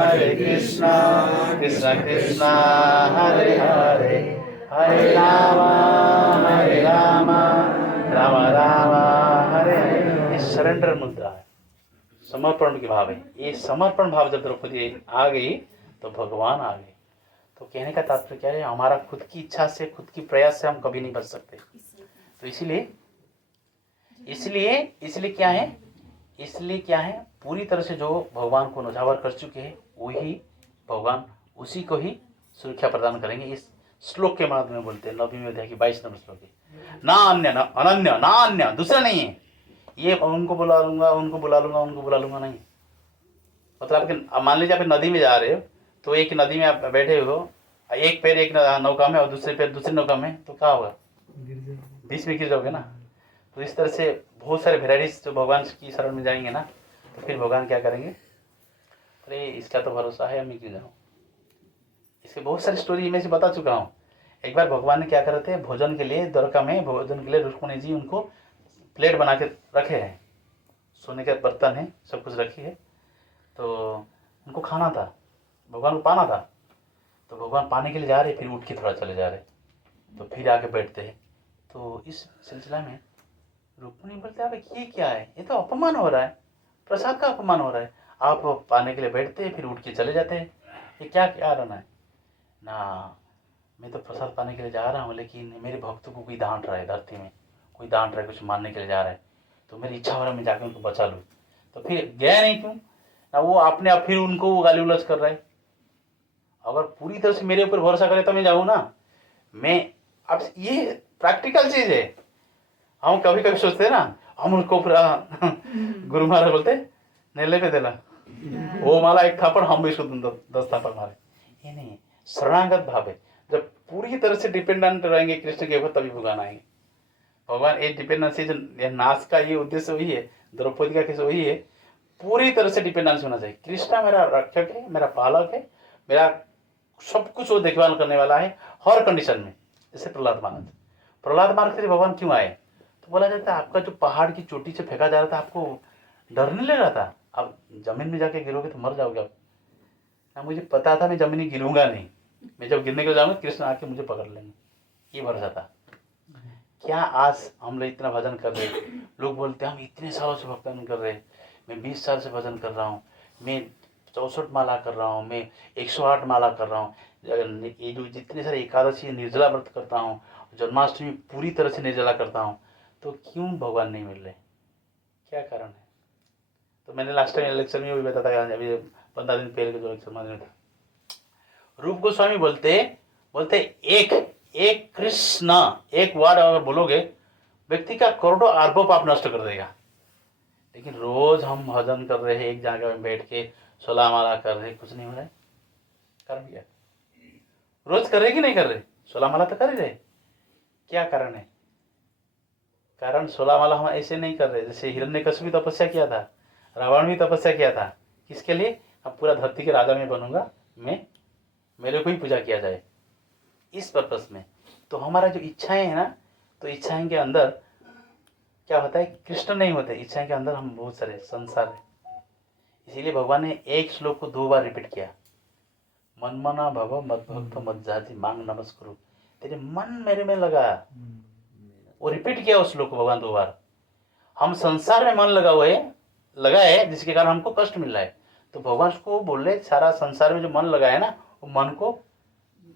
हरे कृष्णा कृष्णा कृष्णा हरे हरे हरे राम राम राम हरे हरे। ये सरेंडर मुद्रा है, समर्पण के भाव है। ये समर्पण भाव जब द्रौपदी आ गई तो भगवान आ गए। तो कहने का तात्पर्य क्या है, हमारा खुद की इच्छा से, खुद की प्रयास से हम कभी नहीं बच सकते। तो इसलिए इसलिए क्या है, पूरी तरह से जो भगवान को नौछावर कर चुके हैं वही भगवान उसी को ही सुरक्षा प्रदान करेंगे। इस श्लोक के माध्यम में बोलते हैं, 9वीं अध्याय की 22 नंबर श्लोक है। ना अन्य ना अनन्य ना अन्य, दूसरा नहीं है। ये उनको बुला लूंगा, उनको बुला लूंगा, उनको बुला लूंगा नहीं। मतलब आपके मान लीजिए आप नदी में जा रहे हो, तो एक नदी में आप बैठे हो, एक पैर एक नौका में और दूसरे पैर दूसरी नौका में, तो क्या होगा, बीच में गिर जाओगे ना। तो इस तरह से बहुत सारे वेराइटीज जो भगवान की शरण में जाएंगे ना, तो फिर भगवान क्या करेंगे, अरे इसका तो भरोसा है, मैं क्यों जाऊँ। इसके बहुत सारी स्टोरी मैं से बता चुका हूँ। एक बार भगवान ने क्या करे थे, भोजन के लिए द्वारका में भोजन के लिए रुक्मिणी जी उनको प्लेट बना के रखे हैं, सोने के बर्तन है, सब कुछ रखी है। तो उनको खाना था, भगवान को पाना था। तो भगवान पाने के लिए जा रहे, फिर उठ के थोड़ा चले जा रहे, तो फिर आके बैठते हैं। तो इस सिलसिला में रुक्मिणी बोलते हैं, ये क्या है, ये तो अपमान हो रहा है, प्रसाद का अपमान हो रहा है। आप पाने के लिए बैठते हैं, फिर उठ के चले जाते हैं, ये क्या क्या रहना है ना। मैं तो प्रसाद पाने के लिए जा रहा हूँ, लेकिन मेरे भक्तों को कोई डांट रहा है, धरती में कोई डांट रहा है, कुछ मारने के लिए जा रहा है, तो मेरी इच्छा हो रहा है मैं जाके उनको बचा लूँ। तो फिर गया नहीं क्यों ना, वो अपने आप फिर उनको वो गाली उलझ कर रहा है। अगर पूरी तरह से मेरे ऊपर भरोसा करे तो मैं जाऊँ ना। मैं अब ये प्रैक्टिकल चीज़ है। हम कभी कभी सोचते हैं ना, हम उनको पूरा गुरु महाराज बोलते नेले पे देला, वो माला एक थापड़, हम भी इसको 10 थापड़ मारे। ये नहीं, शरणागत भाव है। जब पूरी तरह से डिपेंडेंट रहेंगे कृष्ण के ऊपर, तभी भगवान आएंगे। भगवान एक डिपेंडेंसी, जो नाश का ये उद्देश्य वही है, द्रौपदी का कैसे वही है, पूरी तरह से डिपेंडेंस होना चाहिए। कृष्णा मेरा रक्षक है, मेरा पालक है, मेरा सब कुछ वो देखभाल करने वाला है हर कंडीशन में। जैसे प्रहलाद मार्ग से भगवान क्यों आए, तो बोला जाता है आपका जो पहाड़ की चोटी से फेंका जा रहा था, आपको डर नहीं लग रहा था, अब जमीन में जाके गिरोगे तो मर जाओगे आप ना। मुझे पता था मैं जमीन में गिरूंगा नहीं, मैं जब गिरने को जाऊंगा कृष्ण आके मुझे पकड़ लेंगे, ये भरोसा था। क्या आज हम लोग इतना भजन कर रहे, लोग बोलते हैं हम इतने सालों से भजन कर रहे, मैं 20 साल से भजन कर रहा हूँ, मैं 64 माला कर रहा हूँ, मैं 108 माला कर रहा हूँ, ये जो जितने सारे एकादशी निर्जला व्रत करता हूँ, जन्माष्टमी पूरी तरह से निर्जला करता हूँ, तो क्यों भगवान नहीं मिल रहे, क्या कारण है। तो मैंने लास्ट टाइम इलेक्शन में भी बताया था, अभी 15 दिन पहले जो इलेक्शन में था, रूप गोस्वामी बोलते बोलते एक एक कृष्ण एक वर्ड अगर बोलोगे, व्यक्ति का करोड़ों अरबों पाप नष्ट कर देगा। लेकिन रोज हम भजन कर रहे हैं, एक जगह में बैठ के 16 माला कर रहे, कुछ नहीं हो रहा है। कारण क्या, रोज कर रहे कि नहीं कर रहे, 16 माला तो कर ही रहे, क्या कारण है। कारण 16 माला हम ऐसे नहीं कर रहे, जैसे हिरण्यकश्यप भी तपस्या किया था, रावण भी तपस्या किया था, किसके लिए, अब पूरा धरती के राजा में बनूंगा मैं, मेरे को ही पूजा किया जाए, इस पर्पस में। तो हमारा जो इच्छाएं है ना, तो इच्छाएं के अंदर क्या होता है, कृष्ण नहीं होते, इच्छाएं के अंदर हम बहुत सारे संसार है। इसीलिए भगवान ने एक श्लोक को 2 बार रिपीट किया, मनमना भव मद भक्त मद जाति मांग नमस्कुरु, तेरे मन मेरे में लगा, वो रिपीट किया उस श्लोक को भगवान 2 बार। हम संसार में मन लगा है जिसके कारण हमको कष्ट मिल रहा है, तो भगवान को बोल रहे सारा संसार में जो मन लगा है ना, वो मन को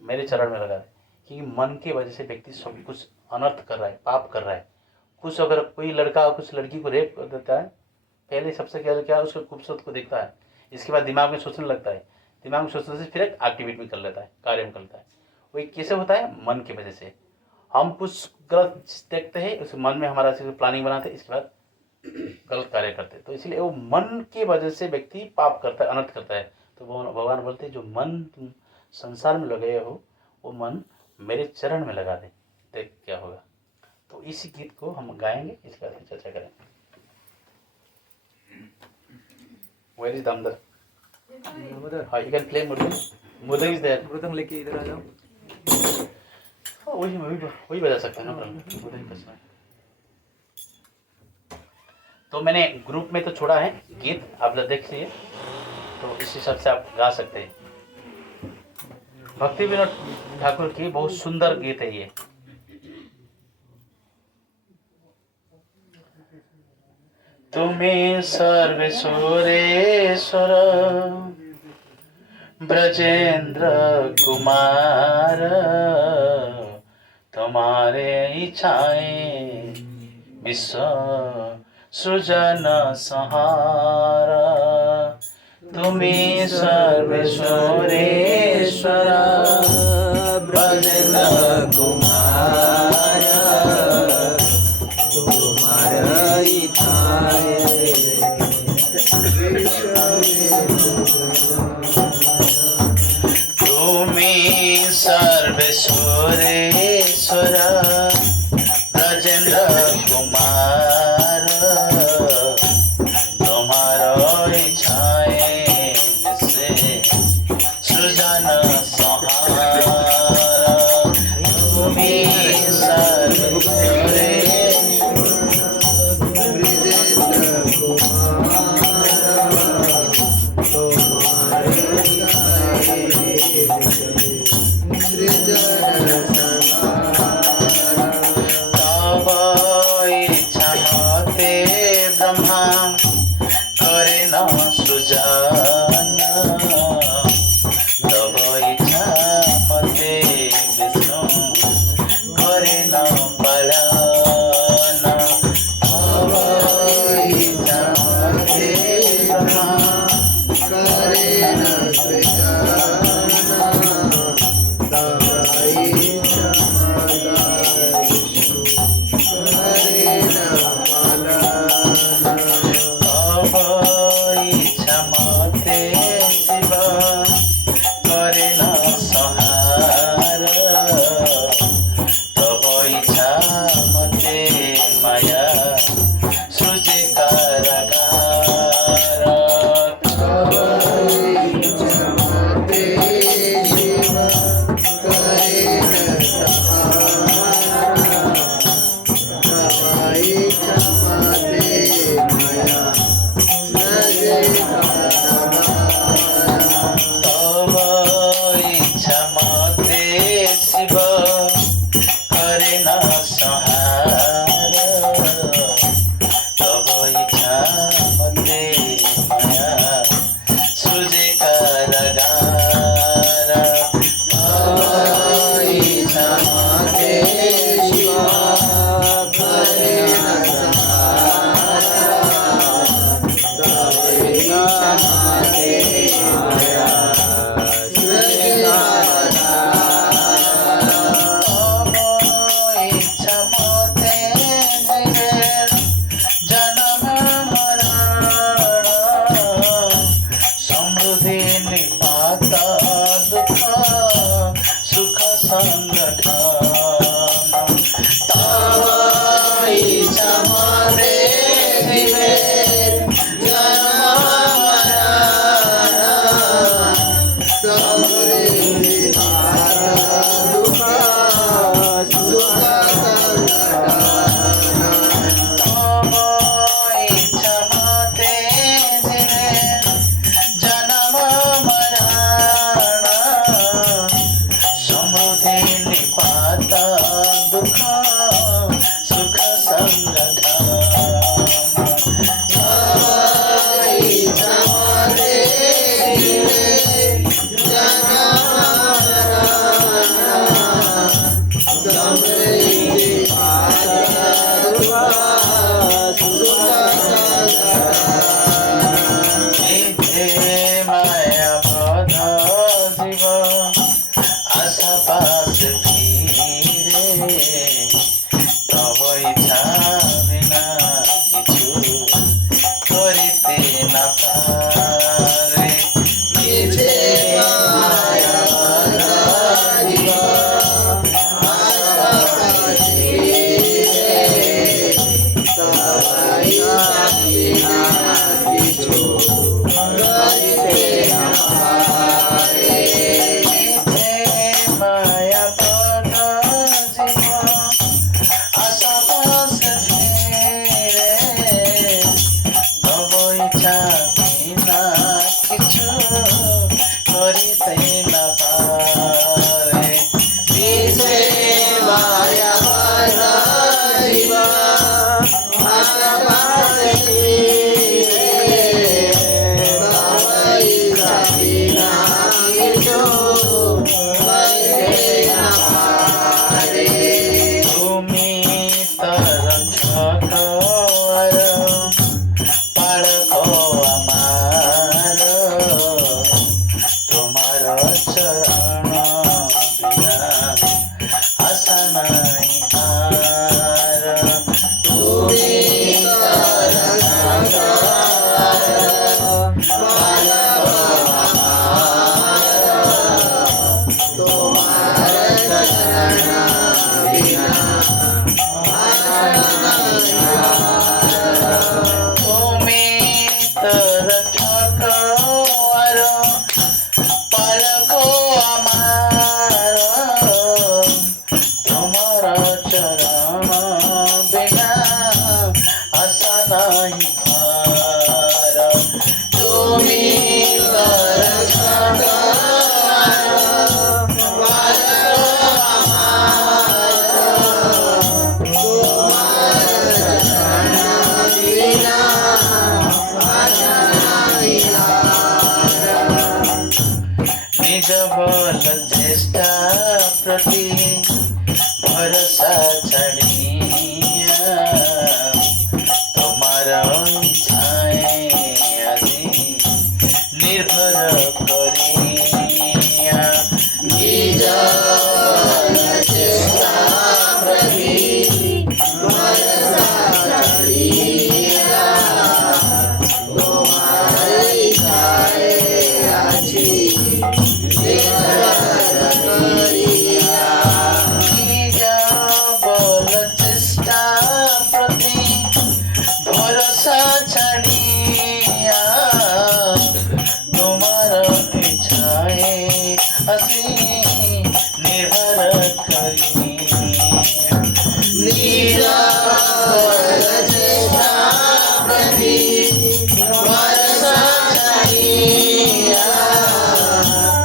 मेरे चरण में लगा दे। क्योंकि मन की वजह से व्यक्ति सब कुछ अनर्थ कर रहा है, पाप कर रहा है। कुछ अगर कोई लड़का कुछ लड़की को रेप कर देता है, पहले सबसे क्या उसके खूबसूरत को देखता है, इसके बाद दिमाग में सोचने लगता है, दिमाग में सोचने से फिर एक एक्टिविटी में कर लेता है, कार्य में करता है। वही कैसे होता है, मन की वजह से। हम कुछ गलत देखते हैं, उस मन में हमारा प्लानिंग बनाते हैं, इसके बाद गलत कार्य करते हैं। तो इसलिए वो मन की वजह से व्यक्ति पाप करता है, अनर्थ करता है। तो भगवान बोलते हैं जो मन तुम संसार में लगाए हो, वो मन मेरे चरण में लगा दे, देख क्या होगा। तो इसी गीत को हम गाएंगे, इसके बाद चर्चा करेंगे। Where is Damodar? हाँ, you can play Mridang. Mridang is there. मृदंग लेके इधर आ जाओ। हाँ, वही बजा सकता है ना मृदंग का समय। तो मैंने ग्रुप में तो छोड़ा है गीत, आप लोग देख लीजिए। तो इस हिसाब से आप गा सकते हैं। भक्ति विनोद ठाकुर की बहुत सुंदर गीत है ये। तुम्हें सर्वेश्वरेश्वर ब्रजेंद्र कुमार, तुम्हारे इच्छाएं विश्व सृजन संहार। तुम्हें सर्वेश्वरेश्वर ब्रजेंद्र कुमार, तुम्हारा इच्छाएं तुम्हें सर्वेश्वरेश्वर ब्रजेंद्र कुमार, तुम्हारा इच्छाएं से सृजन संहार। तुम्हें ब्रह्मा करे न सृजन, तब इच्छा मते विष्णु करे न पालन। तब इच्छा मते ब्रह्मा करे न सृजन, तब इच्छा मते विष्णु करे न तब इच्छा मते शिव करे न संहार। तब इच्छा मते माया सृजे कारागार। तब इच्छा मते शिव करे न संहार। तब इच्छा मते माया सृजे कारागार। तब इच्छा मते शिव करे न समृद्धि निपात दुख सुख संगठन। तब इच्छा मते शिवे जन्म मरण, समृद्धि दुख सुख तब इच्छा मते शिवे जन्म मरण, समृद्धि निपात दुख सुख संगठन। इच्छा मते शिवे जन्म समृद्धि दुख सुख माया बध जीव आशा पास फिरे, तब इच्छा बिना किछु करिते न पारे। मिछे माया बध जीव आशा पास फिरे, तब इच्छा बिना किछु करिते न पारे। माया बध जीव आशा पास फिरे, तब इच्छा बिना किछु करिते न पारे विषे माया बधाइबा आसपासी तव इच्छा बिना किछु करिते न पारे তুমি তার ঠাকুর পালকো আমার তোমার চরণ বিনা আশা নাই আর তুমি তুমি তোর ঠাকুর পালকো আমার তোমার চরণ বিনা আশা নাই আর তুমি তোর নিজ বল চেষ্টা প্রতি ভরসা ছাড়িয়া তোমার ইচ্ছায় আজি নির্ভর করিয়া নিজ চেষ্টা প্রতি ভরসা ছাড়িয়া তোমার ইচ্ছায় আছি নির্ভর করিয়া নিজ বল চেষ্টা প্রতি ভরসা ছাড়িয়া তোমার ইচ্ছায় আসি নির্ভর করিয়া নিজ চেষ্টা প্রতি ভরসা ছাড়িয়া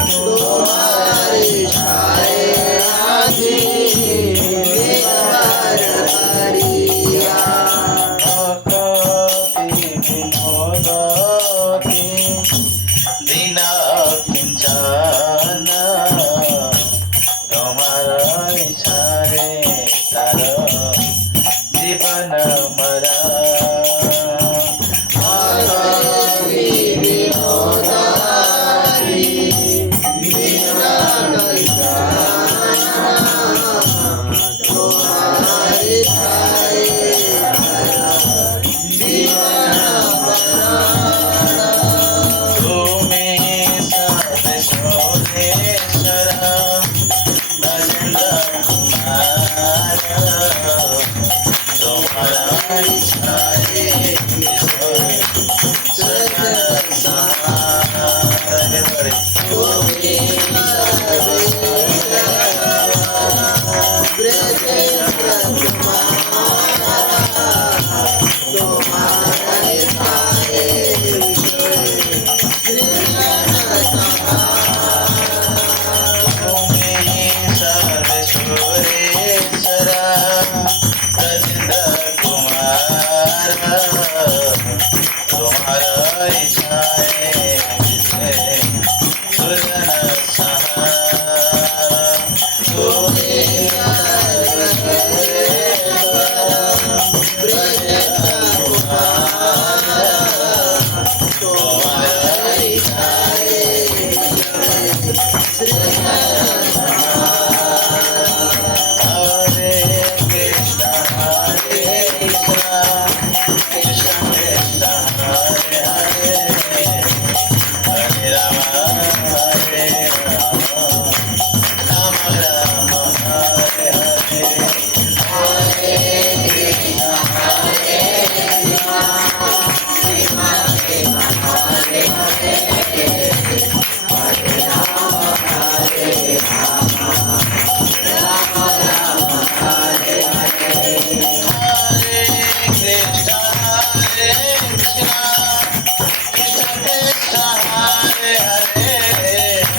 তোমার ইচ্ছায় আছি নির্ভর করিয়া ভকতি বিনোদতি দীনা কিঞ্চন তোমার ইচ্ছায় তার জীবন মরা ভকতি বিনোদারি বিনা কল্যাণ তোমার ইচ্ছায় জীবন মরণ তুমি সর্বেশ্বরেশ্বর রাজেন্দ্র কুমার তোমার ইচ্ছায় সজন সমার বড়ে তুমি ব্রজেন্দ্র কুমার তোমার ইচ্ছায় তুমি সর্বেশ্বরেশ্বর রাজেন্দ্র কুমার তোমার ইচ্ছায় সজন সমার তুমি Hare Krishna Hare Krishna Krishna Krishna Hare Hare Hare Rama Hare Rama Rama Rama Hare Hare Hare Krishna Hare Krishna Krishna Krishna Hare Hare Hare Rama Hare Rama Rama Rama Hare Hare Hare Krishna Hare Krishna Krishna Krishna Hare Hare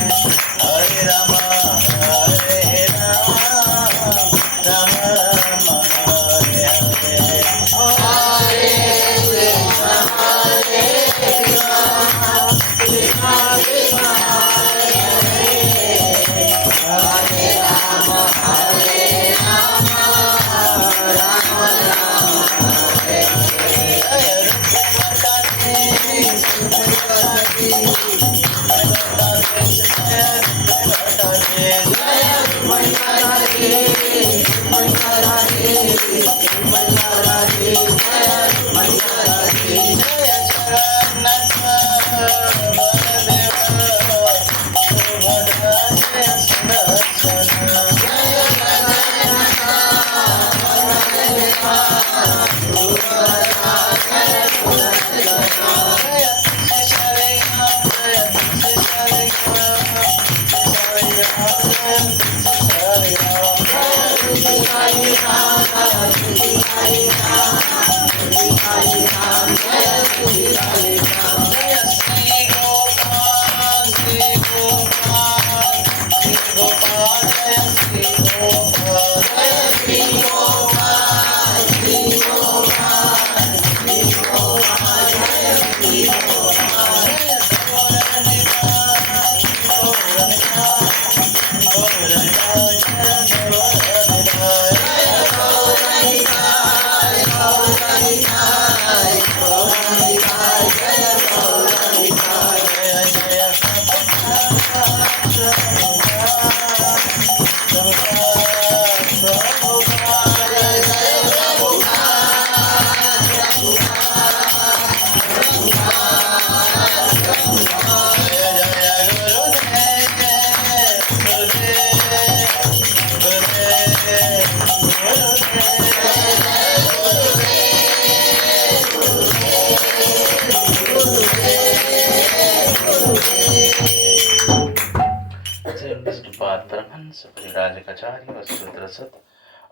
Vishnupad Paramhans परिव्राजकाचार्य वस्तुत्र सत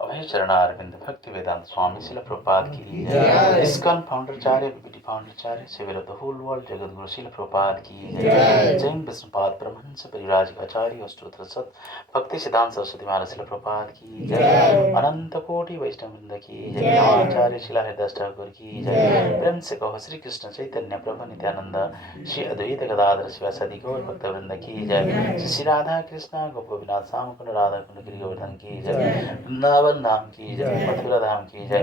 अभय चरणारविंद भक्ति वेदांत स्वामी शिल प्रभुपाद की जय। इस्कॉन फाउंडरचार्य BPT फाउंडरचार्य saviour of the whole world जगत गुरु शिल प्रभुपाद की जय। जय विष्णुपाद परमहंस परिव्राजकाचार्य वस्तुत्र सत भक्ति सिद्धांत सरस्वती महाराज शिल प्रभुपाद की जय। अनंत कोटि वैष्णव वृंद की जय। नवाचार्य शिला हरिदास ठाकुर की जय। प्रेम से कहो श्री कृष्ण चैतन्य प्रभु नित्यानंद श्री अद्वैत गदाधर शिवासादि गौर भक्त वृंद की जय। श्री राधा कृष्ण गोप गोपीनाथ श्याम कुंड राधा कुंड गिरि गोवर्धन की जय। वृंदावन धाम की जय। मथुरा धाम की जय।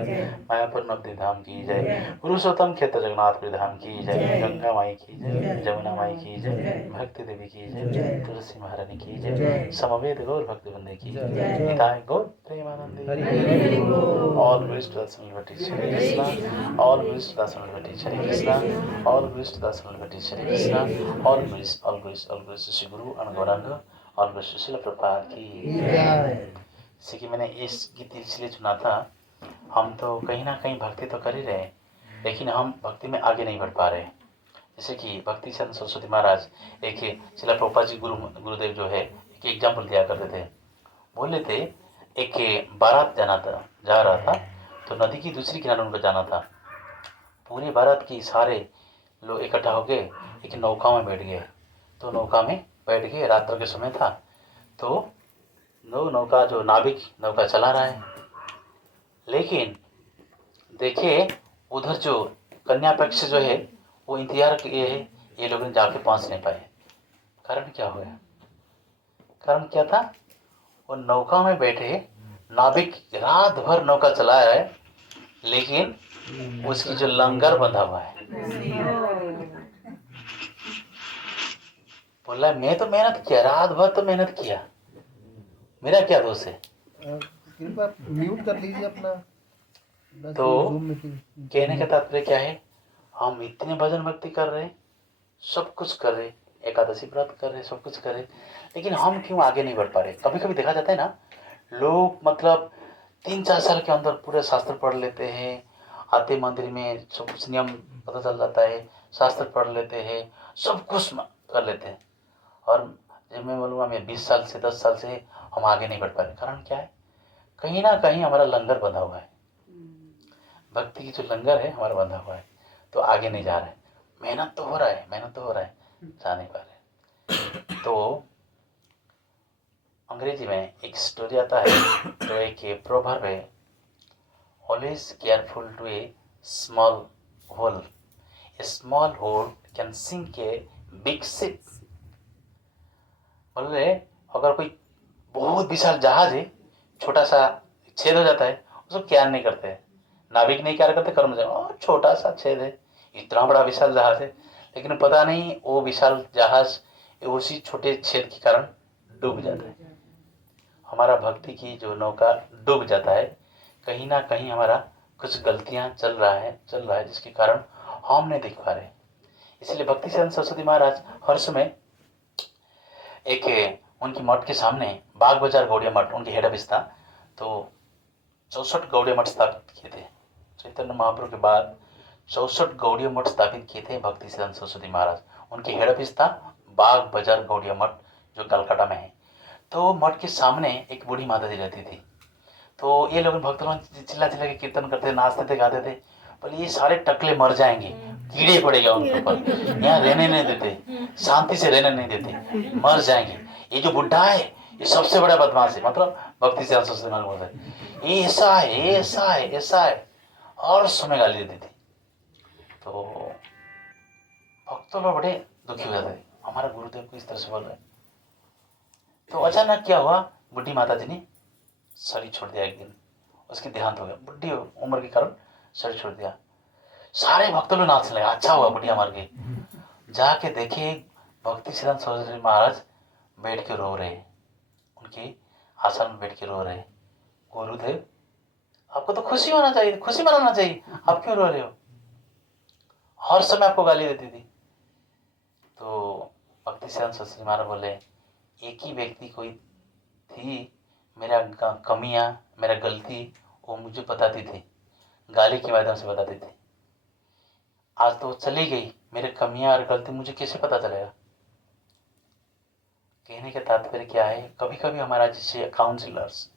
मायापुर नवद्वीप धाम की जय। पुरुषोत्तम क्षेत्र जगन्नाथपुरी धाम की जय। गंगा माई की जय। जमुना माई की जय। भक्ति देवी की जय। तुलसी महारानी की जय। समवेत गौर भक्त वृंद की जय। निताय गौर Premanand. All glories to the Son of Shri Krishna. All glories to the Son of Shri Krishna. All glories to the Son of Shri Krishna. All glories to Shri Guru and Gauranga. All glories to Srila Prabhupada की। जैसे कि मैंने इस गीत इसलिए चुना था, हम तो कहीं ना कहीं भक्ति तो कर ही रहे हैं, लेकिन हम भक्ति में आगे नहीं बढ़ पा रहे। जैसे कि भक्ति चंद्र सरस्वती महाराज एक श्रीला प्रभुपाद जी गुरुदेव जो है एक एग्जाम्पल दिया करते थे। बोले थे एक बारात जा रहा था, तो नदी की दूसरी किनारे उनको जाना था। पूरे बारात की सारे लोग इकट्ठा हो गए, एक नौका में बैठ गए। तो नौका में बैठ गए, रात्र के समय था, तो नौका जो नाविक नौका चला रहा है, लेकिन देखे उधर जो कन्या पक्ष जो है वो इंतजार किए है, ये लोग जाके पहुंच नहीं पाए। कारण क्या हुआ? कारण क्या था? वो नौका में बैठे नाविक रात भर नौका चलाया है, लेकिन उसकी जो लंगर बंधा हुआ है। बोला मैं तो मेहनत किया, रात भर तो मेहनत किया, मेरा क्या दोष है? कृपया म्यूट कर लीजिए अपना। तो कहने का तात्पर्य क्या है? हम इतने भजन भक्ति कर रहे, सब कुछ कर रहे, एकादशी व्रत कर रहे, सब कुछ कर रहे, लेकिन हम क्यों आगे नहीं बढ़ पा रहे? कभी कभी देखा जाता है ना, लोग मतलब 3-4 साल के अंदर पूरे शास्त्र पढ़ लेते हैं, आते मंदिर में सब कुछ नियम पता चल जाता है, शास्त्र पढ़ लेते हैं, सब कुछ कर लेते हैं, और जब मैं बोलूँगा मैं 20 साल से 10 साल से हम आगे नहीं बढ़ पा रहे। कारण क्या है? कहीं ना कहीं हमारा लंगर बंधा हुआ है, भक्ति की जो लंगर है हमारा बंधा हुआ है, तो आगे नहीं जा रहे। मेहनत तो हो रहा है, जा नहीं पा रहे। तो अंग्रेजी में एक स्टोरी आता है, तो एक प्रोवर्ब है, always careful to a small hole, a small hole can sink a big ship. बोल रहे अगर कोई बहुत विशाल जहाज है, छोटा सा छेद हो जाता है, उसको क्या नहीं करते, नाविक नहीं क्या करते, कर्म छोटा सा छेद है, इतना बड़ा विशाल जहाज है, लेकिन पता नहीं वो विशाल जहाज उसी छोटे छेद के कारण डूब जाता है। हमारा भक्ति की जो नौका डूब जाता है, कहीं ना कहीं हमारा कुछ गलतियां चल रहा है जिसके कारण हम नहीं देख पा रहे। इसलिए भक्ति सिद्धांत सरस्वती महाराज हर समय एक उनकी मठ के सामने बाग बाजार गौड़िया मठ उनके हेड ऑफिस था, तो 64 गौड़िया मठ स्थापित किए थे। चैतन्य महाप्रभु के बाद 64 गौड़िया मठ स्थापित किए थे भक्ति सिद्धांत सरस्वती महाराज। उनकी हेड ऑफिस था बाग बाजार गौड़िया मठ, जो कलकत्ता में है। तो मठ के सामने एक बूढ़ी माता जी रहती थी। तो ये लोग भक्त लोग चिल्ला चिल्ला के कीर्तन करते, नाचते थे, गाते थे। बोले ये सारे टकले मर जाएंगे, कीड़े पड़ेगा उनके ऊपर, यहाँ रहने नहीं देते, शांति से रहने नहीं देते, मर जाएंगे। ये जो बुढ़ा है ये सबसे बड़ा बदमाश है, मतलब भक्ति सिद्धांत सरस्वती महाराज बोलते हैं ये ऐसा है, ये ऐसा है, ऐसा है, और समय गाली देती थी। तो भक्त लोग बड़े दुखी हो जाते, हमारा गुरुदेव को इस तरह से बोल रहे। तो अचानक क्या हुआ, बुढ़ी माता जी ने शरीर छोड़ दिया। एक दिन उसकी देहांत हो गया, बुढ़ी उम्र के कारण शरीर छोड़ दिया। सारे भक्त लोग नाचने लगे, अच्छा हुआ बुढ़िया मर गई। जाके देखे भक्ति सिद्धांत सरस्वती महाराज बैठ के रो रहे, उनके आसन में बैठ के रो रहे। गुरुदेव आपको तो खुशी होना चाहिए, खुशी मनाना चाहिए, आप क्यों रो रहे हो? हर समय आपको गाली देती थी। तो भक्ति सिद्धांत सरस्वती महाराज बोले एक ही व्यक्ति कोई थी, मेरा कमियां, मेरा गलती वो मुझे बताती थी, गाली के माध्यम से बताती थी। आज तो चली गई, मेरे कमियां और गलती मुझे कैसे पता चलेगा? कहने का तात्पर्य क्या है, कभी कभी हमारा जैसे काउंसिलर्स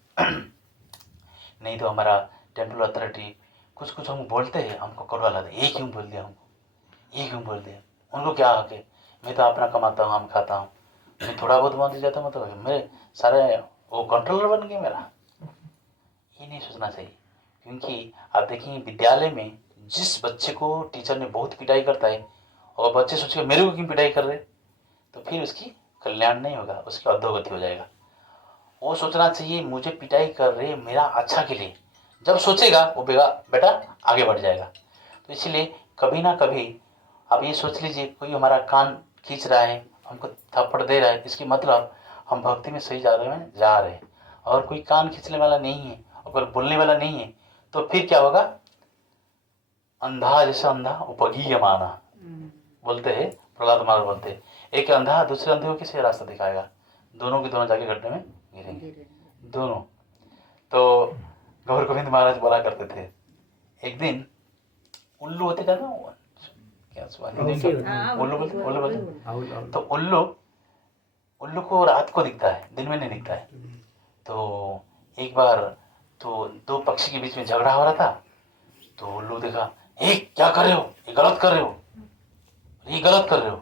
नहीं तो हमारा टेम्पल अथॉरिटी कुछ कुछ हम बोलते हैं, हमको कड़वा लगता है, ये क्यों बोल दिया हमको, ये क्यों बोल दिया, उनको क्या हक है? मैं तो अपना कमाता हूँ, हम खाता हूँ, मैं थोड़ा बहुत मान जाता हूँ, मतलब मेरे सारे वो कंट्रोलर बन गए मेरा। ये नहीं सोचना चाहिए, क्योंकि आप देखेंगे विद्यालय में जिस बच्चे को टीचर ने बहुत पिटाई करता है और बच्चे सोचेंगे मेरे को क्यों पिटाई कर रहे, तो फिर उसकी कल्याण नहीं होगा, उसकी अधोगति हो जाएगा। वो सोचना चाहिए मुझे पिटाई कर रहे मेरा अच्छा के लिए, जब सोचेगा वो बेटा आगे बढ़ जाएगा। तो इसलिए कभी ना कभी आप ये सोच लीजिए, कोई हमारा कान खींच रहा है, हमको थप्पड़ दे रहा है, इसकी मतलब हम भक्ति में सही जा रहे हैं। और कोई कान खींचने वाला नहीं है और बोलने वाला नहीं है, तो फिर क्या होगा? अंधा जैसा अंधा उपगीय माना बोलते हैं, प्रहलाद महाराज बोलते हैं, एक अंधा दूसरे अंधे को किसे रास्ता दिखाएगा? दोनों के दोनों जाके गड्ढे में गिरेंगे दोनों। तो गौर गोविंद महाराज बोला करते थे, एक दिन उल्लू होते थे ना, क्या उल्लू बोलते, तो उल्लू को रात को दिखता है, दिन में नहीं दिखता है। तो एक बार तो दो पक्षी के बीच में झगड़ा हो रहा था, तो उल्लू देखा, क्या कर रहे हो, ये गलत कर रहे हो, ये गलत कर रहे हो।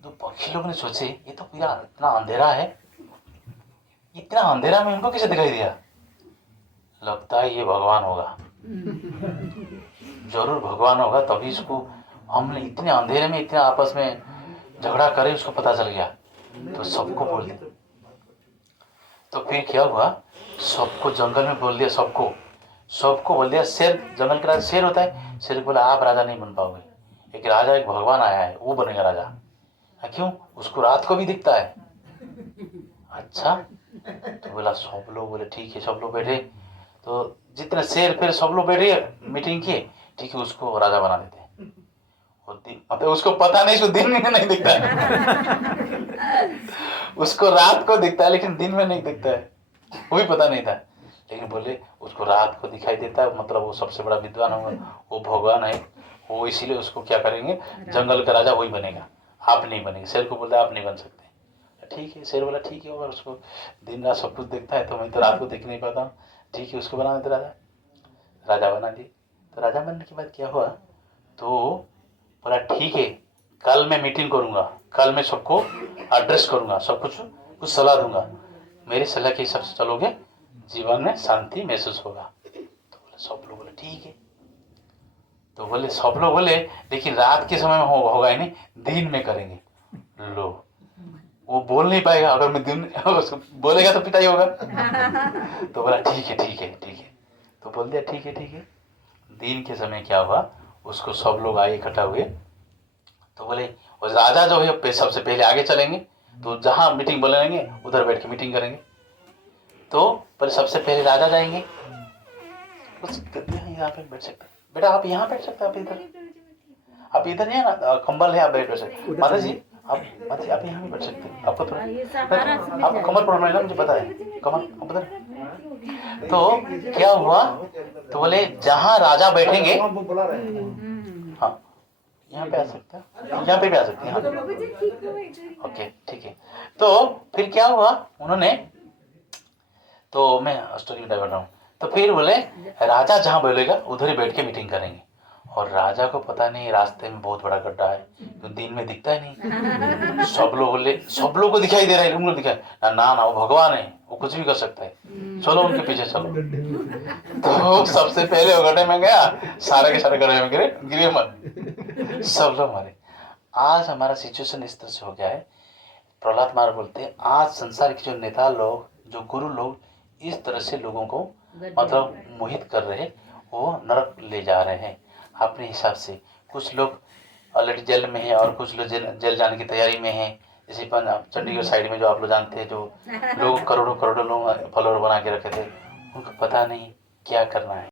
तो पक्षी लोग ने सोचे ये तो पूरा इतना अंधेरा है, इतना अंधेरा में इनको कैसे दिखाई दिया? लगता है ये भगवान होगा, जरूर भगवान होगा, तभी इसको हमने इतने अंधेरे में इतना आपस में झगड़ा करे, उसको पता चल गया। तो सबको बोल दिया। तो फिर क्या हुआ, सबको जंगल में बोल दिया, सबको बोल दिया। शेर, जंगल के राजा शेर होता है, शेर को बोला आप राजा नहीं बन पाओगे, एक राजा, एक भगवान आया है, वो बनेगा राजा। क्यों? उसको रात को भी दिखता है। अच्छा, तो बोला सब लोग बोले ठीक है, सब लोग बैठे। तो जितने शेर फिर सब लोग बैठे मीटिंग किए, ठीक है उसको राजा बना देते हैं। मतलब उसको पता नहीं, उसको दिन में नहीं दिखता है उसको रात को दिखता है लेकिन दिन में नहीं दिखता है, वो भी पता नहीं था। लेकिन बोले उसको रात को दिखाई देता है, मतलब वो सबसे बड़ा विद्वान होगा, वो भगवान है, वो इसीलिए उसको क्या करेंगे, जंगल का राजा वही बनेगा, आप नहीं बनेंगे। शेर को बोलता है आप नहीं बन सकते। ठीक है, शेर बोला ठीक है, अगर उसको दिन रात सब कुछ दिखता है तो मैं तो रात को देख नहीं पाता हूँ, ठीक है उसको बना देते राजा बना दिए। तो राजा बनने के बाद क्या हुआ, तो बोला ठीक है कल मैं मीटिंग करूंगा, कल मैं सबको एड्रेस करूंगा, सब कुछ सलाह दूंगा, मेरी सलाह के हिसाब से चलोगे जीवन में शांति महसूस होगा। तो बोले सब लोग बोले ठीक है। तो बोले सब लोग बोले लेकिन रात के समय में होगा ही नहीं, दिन में करेंगे। लो वो बोल नहीं पाएगा, अगर मैं दिन उसको बोलेगा तो पिटाई होगा। तो बोला ठीक है ठीक है ठीक है। तो बोल दिया ठीक है ठीक है। दिन के समय क्या हुआ, उसको सब लोग आए इकट्ठा हुए। तो बोले राजा जो है सबसे पहले आगे चलेंगे, तो जहाँ मीटिंग बोलेंगे उधर बैठ के मीटिंग करेंगे। तो पर सबसे पहले राजा जाएंगे। कुछ गद्दे हैं यहाँ पे बैठ सकते, बेटा आप यहाँ बैठ सकते, आप इधर नहीं है ना, कंबल है, आप बैठ सकते। माता जी आप यहाँ भी बैठ सकते हैं, आपको तो आपको कमर प्रॉब्लम है ना, मुझे पता है कमर आप बता। तो क्या हुआ, तो बोले जहाँ राजा बैठेंगे, हाँ यहाँ पे आ सकते हैं, यहाँ पे भी आ सकते हैं। ओके ठीक है। तो फिर क्या हुआ, उन्होंने, तो मैं स्टोरी में डाइवर्ट रहा हूँ। तो फिर बोले राजा जहाँ बोलेगा उधर ही बैठ के मीटिंग करेंगे। और राजा को पता नहीं रास्ते में बहुत बड़ा गड्ढा है, तो दिन में दिखता ही नहीं। सब लोग बोले, सब लोग को दिखाई दे रहा है, उनको दिखाई ना ना ना, वो भगवान है, वो कुछ भी कर सकता है, चलो उनके पीछे चलो। तो सबसे पहले वो गड्ढे में गया, सारे के सारे गड्ढे में गिरे मत, सब लोग मरे। आज हमारा सिचुएशन इस तरह से हो गया है। प्रहलाद महाराज बोलते हैं आज संसार के जो नेता लोग, जो गुरु लोग इस तरह से लोगों को मतलब मोहित कर रहे हैं, वो नरक ले जा रहे हैं अपने हिसाब से। कुछ लोग ऑलरेडी जेल में है और कुछ लोग जेल जाने की तैयारी में है। जैसे चंडीगढ़ साइड में जो आप लोग जानते हैं, जो लोग करोड़ों करोड़ों लोग फॉलोअर बना के रखे थे, उनको पता नहीं क्या करना है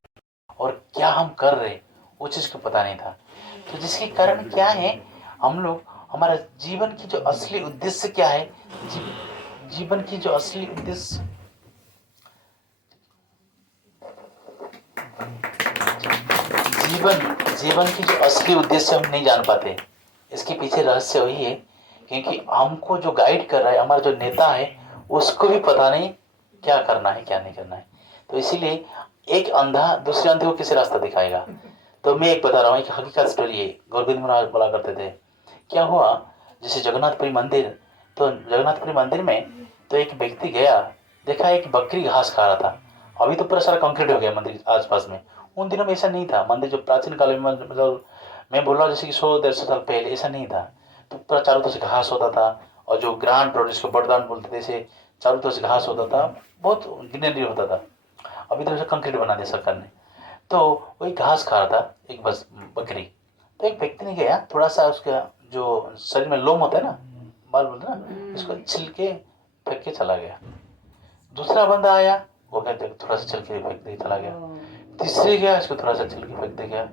और क्या हम कर रहे, वो चीज़ को पता नहीं था। तो जिसके कारण क्या है, हम लोग, हमारा जीवन की जो असली उद्देश्य क्या है, जीवन की जो असली उद्देश्य, जीवन की जो असली उद्देश्य हम नहीं जान पाते। इसके पीछे रहस्य वही है, क्योंकि हमको जो गाइड कर रहा है, हमारा जो नेता है, उसको भी पता नहीं क्या करना है क्या नहीं करना है। तो इसीलिए एक अंधा दूसरे अंधे को किसी रास्ता दिखाएगा। तो मैं एक बता रहा हूँ, एक हकीकत स्टोरी है। गोविंद महाराज बोला करते थे, क्या हुआ, जैसे जगन्नाथपुरी मंदिर, तो जगन्नाथपुरी मंदिर में तो एक व्यक्ति गया, देखा एक बकरी घास खा रहा था। अभी तो पूरा सारा कंक्रीट हो गया मंदिर आसपास में, उन दिनों में ऐसा नहीं था। मंदिर जो प्राचीन काल में, मतलब मैं बोल रहा हूँ जैसे कि 100-150 साल पहले, ऐसा नहीं था। तो पूरा चारों तरफ से घास होता था, और जो ग्रांड रोड जिसको बरदान बोलते थे, ऐसे चारों तरफ से घास होता था, बहुत ग्रीनरी होता था। अभी तो ऐसा कंक्रीट बना दिया सरकार ने। तो वही घास खा रहा था एक बस बकरी। तो एक व्यक्ति ने गया, थोड़ा सा उसका जो शरीर में लोम होता है ना, बाल बोलते हैं ना, इसको छिलके फेंक के चला गया। दूसरा बंदा आया, वो कहते थोड़ा सा छिलके फेंक दे चला गया। तीसरे गया, इसको थोड़ा सा छिलके फेंक दे गया।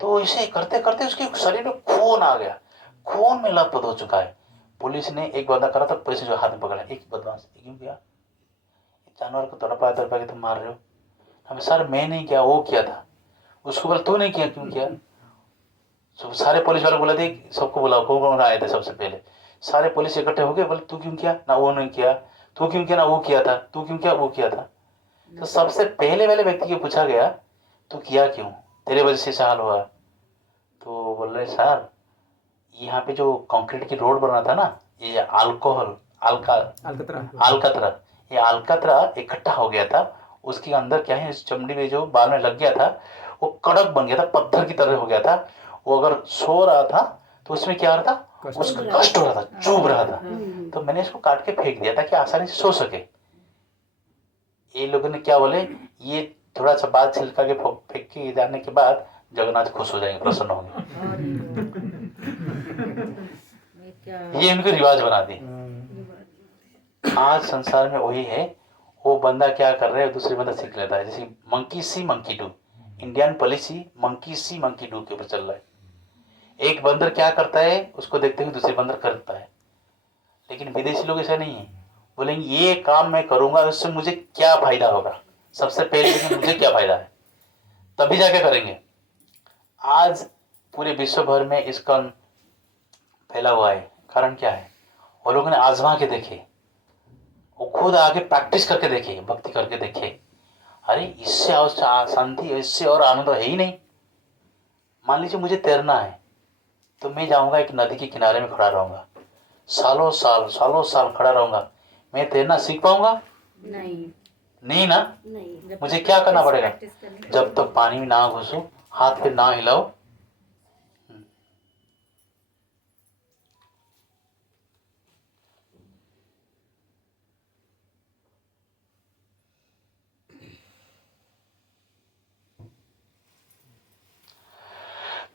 तो इसे करते करते उसके शरीर में खून आ गया, खून में लथपथ हो चुका है। पुलिस ने एक बंदा करा था, पुलिस ने जो हाथ में पकड़ा, एक बदमाश, क्यों किया, जानवर को तड़पा के तुम मार रहे हो। हम सर मैं नहीं किया, वो किया था। उसको बोला तू नहीं किया, क्यों किया। सारे पुलिस वाले बोला थे, सबको बोला, कौन कौन आए थे सबसे पहले, सारे पुलिस इकट्ठे हो गए, बोले तू क्यों किया, ना वो नहीं किया, तू क्यों किया, ना वो किया था, तू क्यों किया, वो किया था। तो सबसे पहले वाले व्यक्ति को पूछा गया, तू किया क्यों, तेरे वजह से हाल हुआ। तो बोल रहे सर, यहाँ पे जो कंक्रीट की रोड बना था ना, ये अल्कोहल अलकतरा, ये अलकतरा इकट्ठा हो गया था। उसके अंदर क्या है, इस चमड़ी में जो बाल में लग गया था, वो कड़क बन गया था, पत्थर की तरह हो गया था। वो अगर सो रहा था तो उसमें क्या हो रहा था, उसको कष्ट हो रहा था, चुभ रहा था। तो मैंने इसको काट के फेंक दिया ताकि आसानी से सो सके। ये लोगों ने क्या बोले, ये थोड़ा सा बाल छिलका के फेंक के जाने के बाद जगन्नाथ खुश हो जाएंगे, प्रसन्न होंगे। ये इनको रिवाज बना दी। आज संसार में वही है, वो बंदा क्या कर रहा है, दूसरे बंदा सीख लेता है। जैसे monkey C monkey do, Indian policy monkey C monkey do के ऊपर चल रहा है। एक बंदर क्या करता है, उसको देखते हुए दूसरे बंदर करता है। लेकिन विदेशी लोग ऐसा नहीं है, बोलेंगे ये काम मैं करूंगा, उससे मुझे क्या फायदा होगा, सबसे पहले लेकिन मुझे क्या फायदा है, तभी जाके करेंगे। आज पूरे विश्व भर में इसका फैला हुआ है। कारण क्या है, वो लोगों ने आजमा के देखे, वो खुद आगे प्रैक्टिस करके देखे, भक्ति करके देखे। अरे इससे और शांति, इससे और आनंद है ही नहीं। मान लीजिए मुझे तैरना है, तो मैं जाऊंगा एक नदी के किनारे में खड़ा रहूंगा, सालों साल खड़ा रहूंगा, मैं तैरना सीख पाऊंगा? नहीं ना। नहीं। मुझे क्या करना पड़ेगा, जब तक पानी में ना घुसो, हाथ पे ना हिलाओ।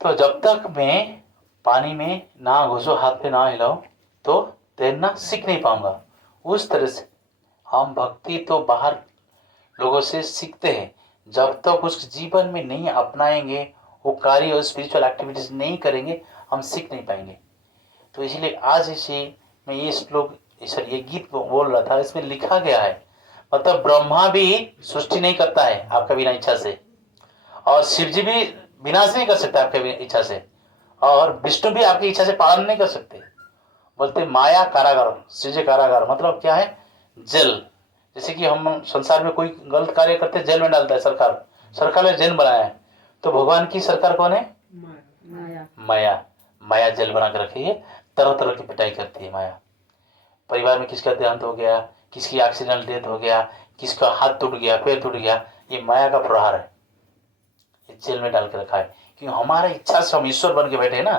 तो जब तक मैं पानी में ना घुसो, हाथ पे ना हिलाओ, तो तैरना सीख नहीं पाऊंगा। उस तरह से हम भक्ति तो बाहर लोगों से सीखते हैं, जब तक उस जीवन में नहीं अपनाएंगे, वो कार्य और स्पिरिचुअल एक्टिविटीज नहीं करेंगे, हम सीख नहीं पाएंगे। तो इसलिए आज इसे मैं ये श्लोक, सर ये गीत बोल रहा था, इसमें लिखा गया है, मतलब ब्रह्मा भी सृष्टि नहीं करता है आपका बिना इच्छा से, और शिव जी भी विनाश नहीं कर सकते आपके इच्छा से, और विष्णु भी आपकी इच्छा से पालन नहीं कर सकते। बोलते माया कारागार, सृज कारागार मतलब क्या है? जेल। जैसे कि हम संसार में कोई गलत कार्य करते जेल में डालता है सरकार, सरकार ने जेल बनाया है। तो भगवान की सरकार कौन है? माया। माया। माया जेल बना के रखी है, तरह तरह की पिटाई करती है माया। परिवार में किसका देहांत हो गया, किसकी एक्सीडेंटल डेथ हो गया, किसका हाथ टूट गया, पैर टूट गया, ये माया का प्रहार है, ये जेल में डाल के रखा है। क्योंकि हमारा इच्छा से हम ईश्वर बन के बैठे हैं ना,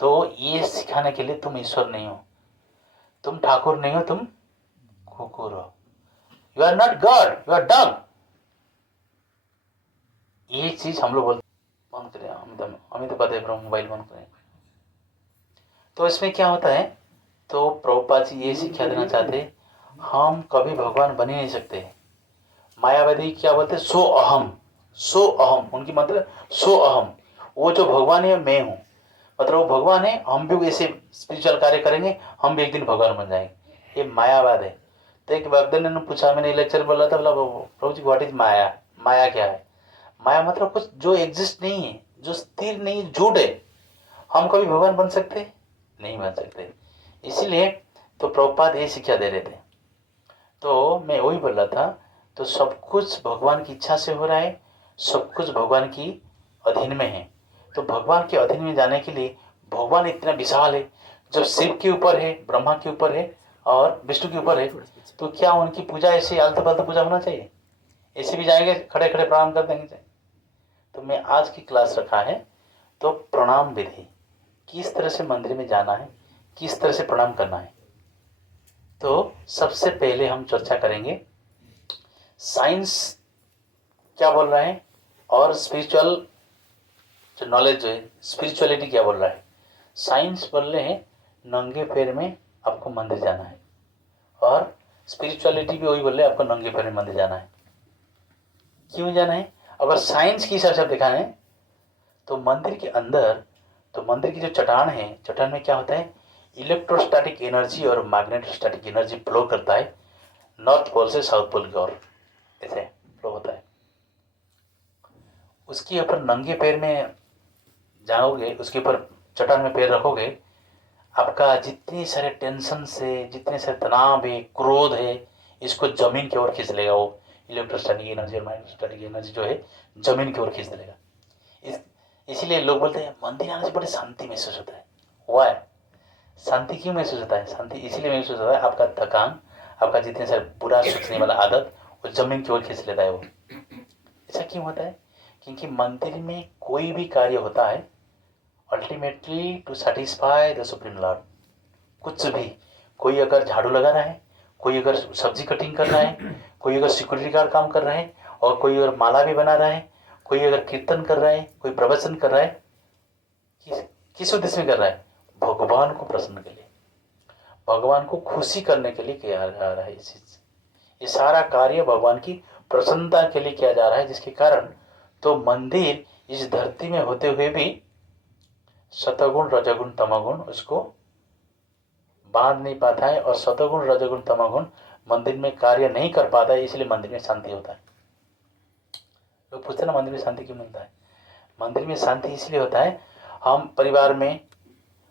तो ये सिखाने के लिए तुम ईश्वर नहीं हो, तुम ठाकुर नहीं हो, तुम कुकुर हो, you are not God, you are dog. ये चीज हम लोग बोलते, बंद करें अमित कहते हैं मोबाइल बंद करें। तो इसमें क्या होता है, तो प्रभुपाद जी ये शिक्षा देना चाहते, हम कभी भगवान बन ही नहीं सकते। मायावादी क्या बोलते? सो अहम, सो अहम, उनकी मतलब सो अहम, वो जो भगवान है मैं हूँ, मतलब वो भगवान है, हम भी ऐसे स्पिरिचुअल कार्य करेंगे, हम भी एक दिन भगवान बन जाएंगे। ये मायावाद है। तो एक भक्त ने पूछा, मैंने लेक्चर बोला था, बोला प्रभु जी व्हाट इज माया, माया क्या है? माया मतलब कुछ जो एग्जिस्ट नहीं है, जो स्थिर नहीं, झूठ है। हम कभी भगवान बन सकते? नहीं बन सकते। इसीलिए तो प्रभुपाद ये शिक्षा दे रहे थे। तो मैं वही बोल रहा था, तो सब कुछ भगवान की इच्छा से हो रहा है, सब कुछ भगवान की अधीन में है। तो भगवान के अधीन में जाने के लिए, भगवान इतना विशाल है, जब शिव के ऊपर है, ब्रह्मा के ऊपर है और विष्णु के ऊपर है, तो क्या उनकी पूजा ऐसे आलतू फालतू पूजा होना चाहिए? ऐसे भी जाएंगे खड़े खड़े प्रणाम कर देंगे? तो मैं आज की क्लास रखा है, तो प्रणाम विधि, किस तरह से मंदिर में जाना है, किस तरह से प्रणाम करना है। तो सबसे पहले हम चर्चा करेंगे साइंस क्या बोल रहा है, और स्पिरिचुअल जो नॉलेज है, स्पिरिचुअलिटी क्या बोल रहा है। साइंस बोल रहे हैं नंगे पैर में आपको मंदिर जाना है, और स्पिरिचुअलिटी भी वही बोल रहे हैं आपको नंगे पैर में मंदिर जाना है। क्यों जाना है? अगर साइंस की हिसाब से देखा है, तो मंदिर के अंदर, तो मंदिर की जो चट्टान है, चट्टान में क्या होता है, इलेक्ट्रोस्टैटिक एनर्जी और मैग्नेटोस्टैटिक एनर्जी फ्लो करता है नॉर्थ पोल से साउथ पोल की ओर, ऐसे फ्लो होता है। उसके ऊपर नंगे पैर में जाओगे, उसके ऊपर चट्टान में पैर रखोगे, आपका जितने सारे टेंशन से, जितने सारे तनाव है, क्रोध है, इसको जमीन की ओर खींच लेगा। वो इलेक्ट्रोस्टैटिक एनर्जी और मैग्नेटोस्टैटिक एनर्जी जो है जमीन की ओर खींच लेगा। इसीलिए लोग बोलते हैं मंदिर आने से बड़ी शांति महसूस होता है। वाई? शांति क्यों महसूस होता है? शांति इसीलिए महसूस होता है, आपका थकान, आपका जितने सारे बुरा सोचने वाला आदत, वो जमीन की ओर खींच लेता है वो। ऐसा क्यों होता है? क्योंकि मंदिर में कोई भी कार्य होता है ultimately to satisfy the supreme Lord. कुछ भी, कोई अगर झाड़ू लगा रहा है, कोई अगर सब्जी कटिंग कर रहा है, कोई अगर सिक्योरिटी गार्ड काम कर रहा है, और कोई अगर माला भी बना रहा है, कोई अगर कीर्तन कर रहा है, कोई प्रवचन कर रहा है, किस उद्देश्य में कर रहा है? भगवान को प्रसन्न के लिए, भगवान को खुशी करने के लिए किया जा रहा है। इस चीज, ये सारा कार्य भगवान की प्रसन्नता के लिए किया जा रहा है, जिसके कारण तो मंदिर इस धरती में होते हुए भी सतगुण रजगुण तमगुण उसको बांध नहीं पाता है, और सतगुण रजगुण तमगुण मंदिर में कार्य नहीं कर पाता है, इसलिए मंदिर में शांति होता है। लोग पूछते हैं ना मंदिर में शांति क्यों मिलता है? मंदिर में शांति इसलिए होता है, हम परिवार में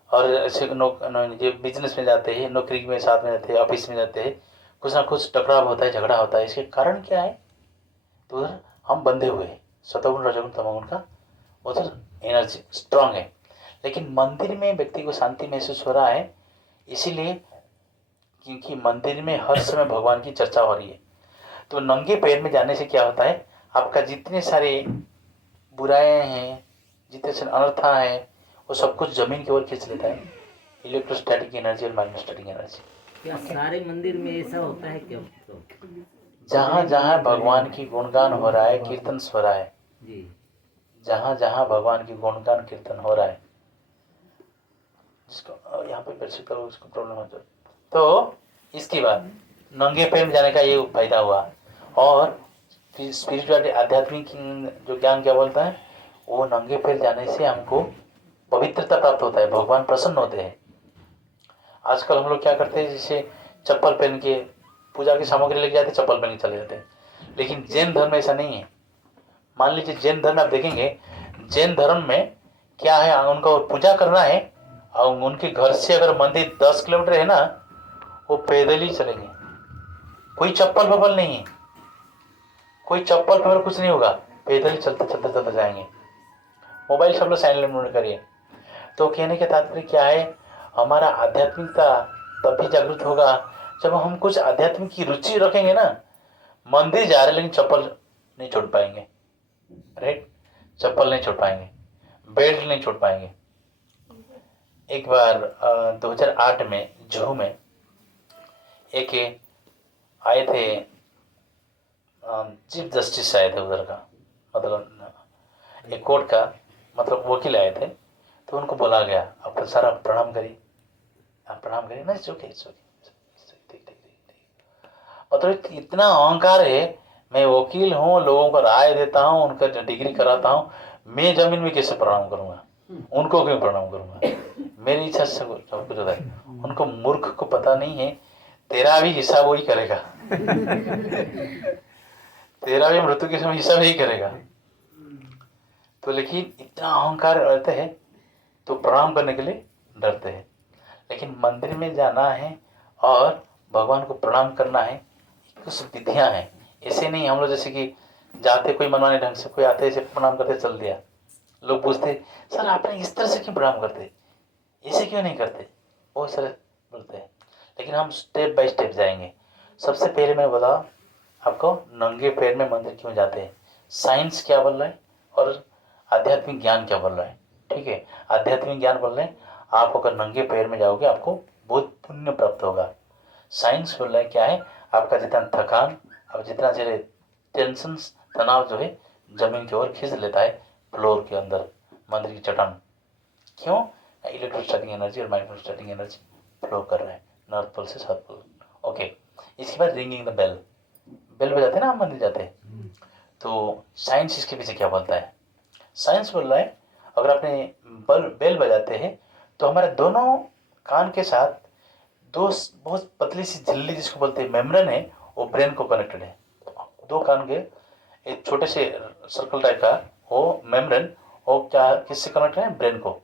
और ऐसे ये बिजनेस में जाते हैं, नौकरी में साथ में जाते हैं, ऑफिस में जाते हैं, कुछ ना कुछ टकराव होता है, झगड़ा होता है। इसके कारण क्या है? तो उधर हम बंधे हुए हैं, सतगुण रजगुण तमगुण का उधर एनर्जी स्ट्रांग है। लेकिन मंदिर में व्यक्ति को शांति महसूस हो रहा है, इसीलिए क्योंकि मंदिर में हर समय भगवान की चर्चा हो रही है। तो नंगे पैर में जाने से क्या होता है, आपका जितने सारे बुराएं हैं, जितने सारे अनर्था है, वो सब कुछ जमीन की ओर खींच लेता है, इलेक्ट्रोस्टैटिक एनर्जी और मैग्नेटोस्टैटिक एनर्जी। क्या सारे मंदिर में ऐसा होता है क्या? जहाँ जहाँ भगवान की गुणगान हो रहा है, कीर्तन हो रहा है जी, जहाँ जहाँ भगवान की गुणगान कीर्तन हो रहा है, जिसको यहाँ पे बैठ सकता हो उसको प्रॉब्लम हो जाए। तो इसके बाद नंगे पैर में जाने का ये फायदा हुआ। और स्पिरिचुअलिटी आध्यात्मिक जो ज्ञान क्या बोलता है, वो नंगे पैर जाने से हमको पवित्रता प्राप्त होता है, भगवान प्रसन्न होते हैं। आजकल हम लोग क्या करते हैं, जैसे चप्पल पहन के पूजा की सामग्री लेके जाते, चप्पल पहन के चले जाते हैं। लेकिन जैन धर्म में ऐसा नहीं है। मान लीजिए जैन धर्म आप देखेंगे, जैन धर्म में क्या है, उनको पूजा करना है और उनके घर से अगर मंदिर 10 किलोमीटर है ना, वो पैदल ही चलेंगे। कोई चप्पल वप्पल नहीं है, कोई चप्पल वप्पल कुछ नहीं होगा, पैदल ही चलते चलते चलते जाएंगे। मोबाइल सब लोग साइलेंट मोड में करिए। तो कहने के तात्पर्य क्या है, हमारा आध्यात्मिकता तभी जागृत होगा जब हम कुछ आध्यात्मिक की रुचि रखेंगे ना। मंदिर जा रहे लेकिन चप्पल नहीं छोड़ पाएंगे, राइट, चप्पल नहीं छोड़ पाएंगे, बेल्ट नहीं छोड़ पाएंगे। एक बार 2008 में जुहू में एक आए थे, चीफ जस्टिस आए थे उधर का, मतलब एक कोर्ट का, मतलब वकील आए थे। तो उनको बोला गया, आप सर आप प्रणाम करिए, आप प्रणाम करिए ना, ओके मतलब इतना अहंकार है, मैं वकील हूँ, लोगों को राय देता हूँ, उनका डिग्री कराता हूँ, मैं जमीन में कैसे प्रणाम करूँगा, उनको क्यों प्रणाम करूँगा, मेरी इच्छा से सब कुछ होता है। उनको मूर्ख को पता नहीं है तेरा भी हिसाब वही करेगा तेरा भी मृत्यु के समय हिसाब ही करेगा। तो लेकिन इतना अहंकार रहते हैं तो प्रणाम करने के लिए डरते हैं। लेकिन मंदिर में जाना है और भगवान को प्रणाम करना है, कुछ विधियाँ हैं। ऐसे नहीं हम लोग जैसे कि जाते कोई मनमाने ढंग से, कोई आते ऐसे प्रणाम करते चल दिया, लोग पूछते सर आपने इस तरह से क्यों प्रणाम करते, ऐसे क्यों नहीं करते, बहुत सारे बोलते हैं। लेकिन हम स्टेप बाय स्टेप जाएंगे। सबसे पहले मैं बता आपको नंगे पैर में मंदिर क्यों जाते हैं, साइंस क्या बोल रहा है और आध्यात्मिक ज्ञान क्या बोल रहा है। ठीक है, आध्यात्मिक ज्ञान बोल रहे हैं आप अगर नंगे पैर में जाओगे आपको बहुत पुण्य प्राप्त होगा। साइंस बोल रहा है क्या है, आपका जितना थकान, अब जितना सारे टेंशन तनाव जो है जमीन की ओर खींच लेता है, फ्लोर के अंदर मंदिर की चट्टान। क्यों, इलेक्ट्रोस्टैटिक एनर्जी और माइक्रोस्टैटिक एनर्जी फ्लो कर रहा है नॉर्थ पोल से साउथ पोल। ओके, इसके बाद रिंगिंग द बेल, बेल बजाते हैं ना हम मंदिर जाते हैं। तो साइंस इसके पीछे क्या बोलता है, साइंस बोल रहा है अगर आपने बेल बजाते हैं तो हमारे दोनों कान के साथ दो बहुत पतली सी झिल्ली जिसको बोलते हैं मेम्ब्रेन है, वो ब्रेन को कनेक्टेड है। दो कान के एक छोटे से सर्कल टाइप का वो मेम्ब्रेन, वो क्या किससे कनेक्टेड है, ब्रेन को।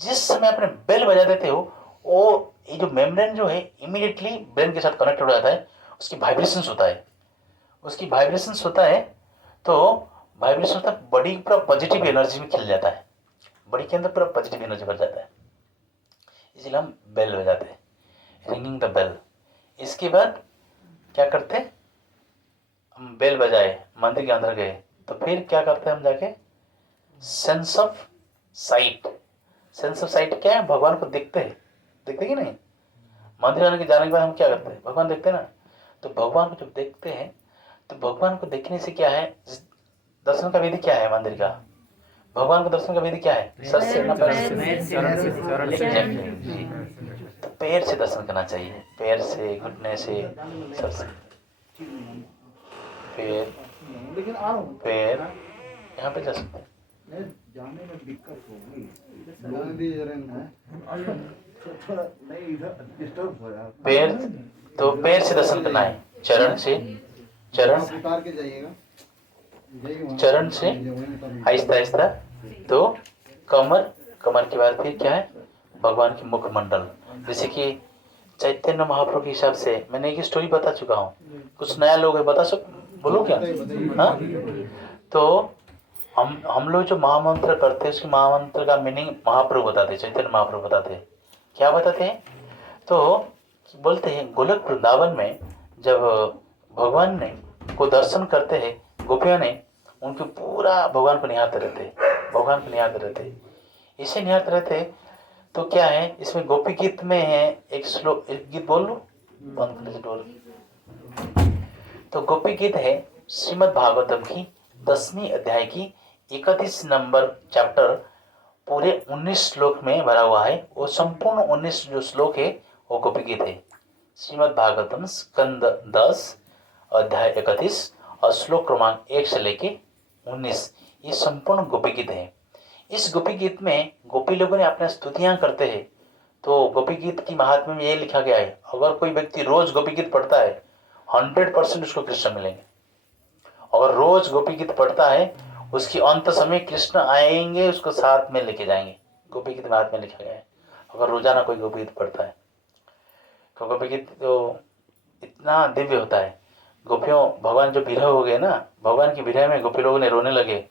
जिस समय आपने बेल बजा देते हो वो ये जो मेम्ब्रेन जो है इमीडिएटली ब्रेन के साथ कनेक्ट हो जाता है, उसकी वाइब्रेशंस होता है, उसकी वाइब्रेशंस होता है। तो वाइब्रेशन होता है, बॉडी पूरा पॉजिटिव एनर्जी में खिल जाता है, बॉडी के अंदर पूरा पॉजिटिव एनर्जी भर जाता है, इसलिए हम बेल बजाते हैं, रिंगिंग द बेल। इसके बाद क्या करते, हम बेल बजाए मंदिर के अंदर गए तो फिर क्या करते हैं हम जाके, sense of site. Sense of site क्या है, भगवान को देखते हैं, देखते कि नहीं, मंदिर जाने के बाद हम क्या करते हैं, भगवान देखते हैं ना। तो भगवान को जब देखते हैं तो भगवान को देखने से क्या है, दर्शन का विधि क्या है मंदिर का, भगवान का दर्शन का विधि क्या है, सर से ना पैर से, तो पैर से दर्शन करना चाहिए, पैर से, घुटने से, सर से, पैर लेकिन आ रहा हूँ पैर यहाँ पे जा सकते हैं। जाने में दिक्कत होगी, लोग भी जरा थोड़ा नहीं इधर डिस्टर्ब हो रहा है। पैर, तो पैर से दर्शन करना है, चरण से, चरण उतार के जाइएगा, चरण से आहिस्ता आहिस्ता, तो कमर, कमर के बाद फिर क्या है, भगवान की मुखमंडल। जैसे कि चैतन्य महाप्रभु के हिसाब से मैंने एक स्टोरी बता चुका हूँ, कुछ नया लोग है बता बोलो क्या, हाँ। तो हम लोग जो महामंत्र करते हैं उसके महामंत्र का मीनिंग महाप्रभु बताते, चैतन्य महाप्रभु बताते, क्या बताते हैं, तो बोलते हैं गोलक वृंदावन में जब भगवान ने को दर्शन करते हैं गोपियों ने, उनके पूरा भगवान को निहारते रहते, भगवान को निहारते रहते, इसे निहारते रहते। तो क्या है इसमें गोपी गीत में है एक श्लोक, एक गीत बोल लो बंद कर डोर। तो गोपी गीत है श्रीमद् भागवतम की 10वीं अध्याय की 31 नंबर चैप्टर, पूरे 19 श्लोक में भरा हुआ है। वो संपूर्ण 19 जो श्लोक है वो गोपी गीत है, श्रीमद् भागवतम स्कंद 10 अध्याय 31 और श्लोक क्रमांक 1 से लेके 19 ये संपूर्ण गोपी गीत है। इस गोपी गीत में गोपी लोगों ने अपने स्तुतियां करते हैं। तो गोपी गीत की महात्म्य में ये लिखा गया है, अगर कोई व्यक्ति रोज गोपी गीत पढ़ता है 100% उसको कृष्ण मिलेंगे। अगर रोज गोपी गीत पढ़ता है उसकी अंत समय कृष्ण आएंगे, उसको साथ में लेके जाएंगे। गोपी गीत महात्म्य में लिखा गया है, अगर रोजाना कोई गोपी गीत पढ़ता है तो गोपी गीत तो इतना दिव्य होता है। गोपियों भगवान जो विरह हो गए ना, भगवान की विरह में गोपी लोगों ने रोने लगे।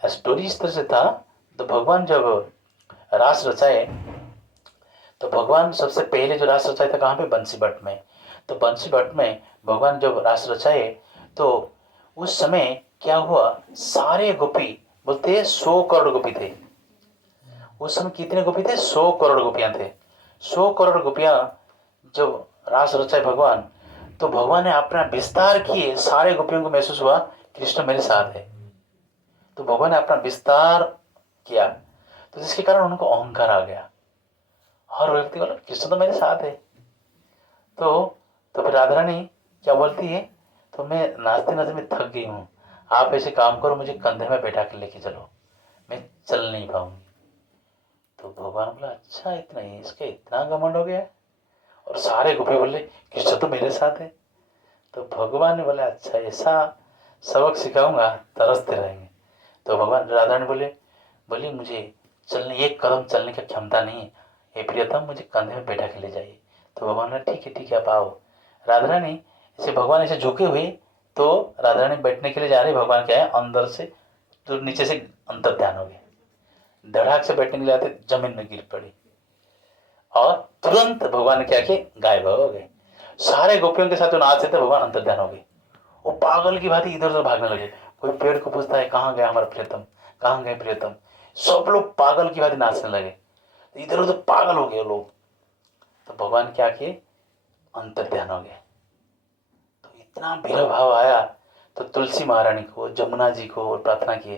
स्टोरी इस तरह से था, तो भगवान जब रास रचाए तो भगवान सबसे पहले जो रास रचाया था कहाँ पे, बंसी भट्ट में। तो बंसी भट्ट में भगवान जब रास रचाए तो उस समय क्या हुआ, सारे गोपी बोलते 100 करोड़ गोपी थे। उस समय कितने गोपी थे, 100 करोड़ गोपियां थे। 100 करोड़ गोपियां जब रास रचाए भगवान, तो भगवान ने अपना विस्तार किए, सारे गोपियों को महसूस हुआ कृष्ण मेरे साथ है। तो भगवान ने अपना विस्तार किया, तो जिसके कारण उनको अहंकार आ गया। हर व्यक्ति बोला कृष्ण तो मेरे साथ है। तो फिर राधा रानी क्या बोलती है, तो मैं नाचते नाचते में थक गई हूँ, आप ऐसे काम करो, मुझे कंधे में बैठा कर लेके चलो, मैं चल नहीं पाऊंगी। तो भगवान बोला अच्छा इतना ही, इसका इतना घमंड हो गया। और सारे गोपी बोले कृष्ण तो मेरे साथ है। तो भगवान ने बोला अच्छा ऐसा सबक सिखाऊंगा, तरसते रहेंगे। तो भगवान राधा रानी बोली मुझे चलने, एक कदम चलने की क्षमता नहीं है, हे प्रियतम मुझे कंधे में बैठा के ले जाइए। तो भगवान ने ठीक है आप आओ। राधा रानी ऐसे भगवान ऐसे झुके हुए, तो राधा रानी बैठने के लिए जा रही, भगवान क्या है अंदर से तो नीचे से अंतर ध्यान हो गया, धड़ाक से बैठने के लिए आते जमीन में गिर पड़ी और तुरंत भगवान ने क्या किया, गायब हो गए। सारे गोपियों के साथ जो नाच थे भगवान अंतर ध्यान हो गए। वो पागल की भांति इधर उधर भागने लगे। कोई पेड़ को पूछता है कहाँ गया हमारा प्रियतम, कहाँ गए प्रियतम, सब लोग पागल की भांति नाचने लगे, इधर उधर पागल हो गए लोग। तो भगवान क्या किए, अंतर ध्यान हो गए। तो इतना विरह भाव आया, तो तुलसी महारानी को, जमुना जी को प्रार्थना किए,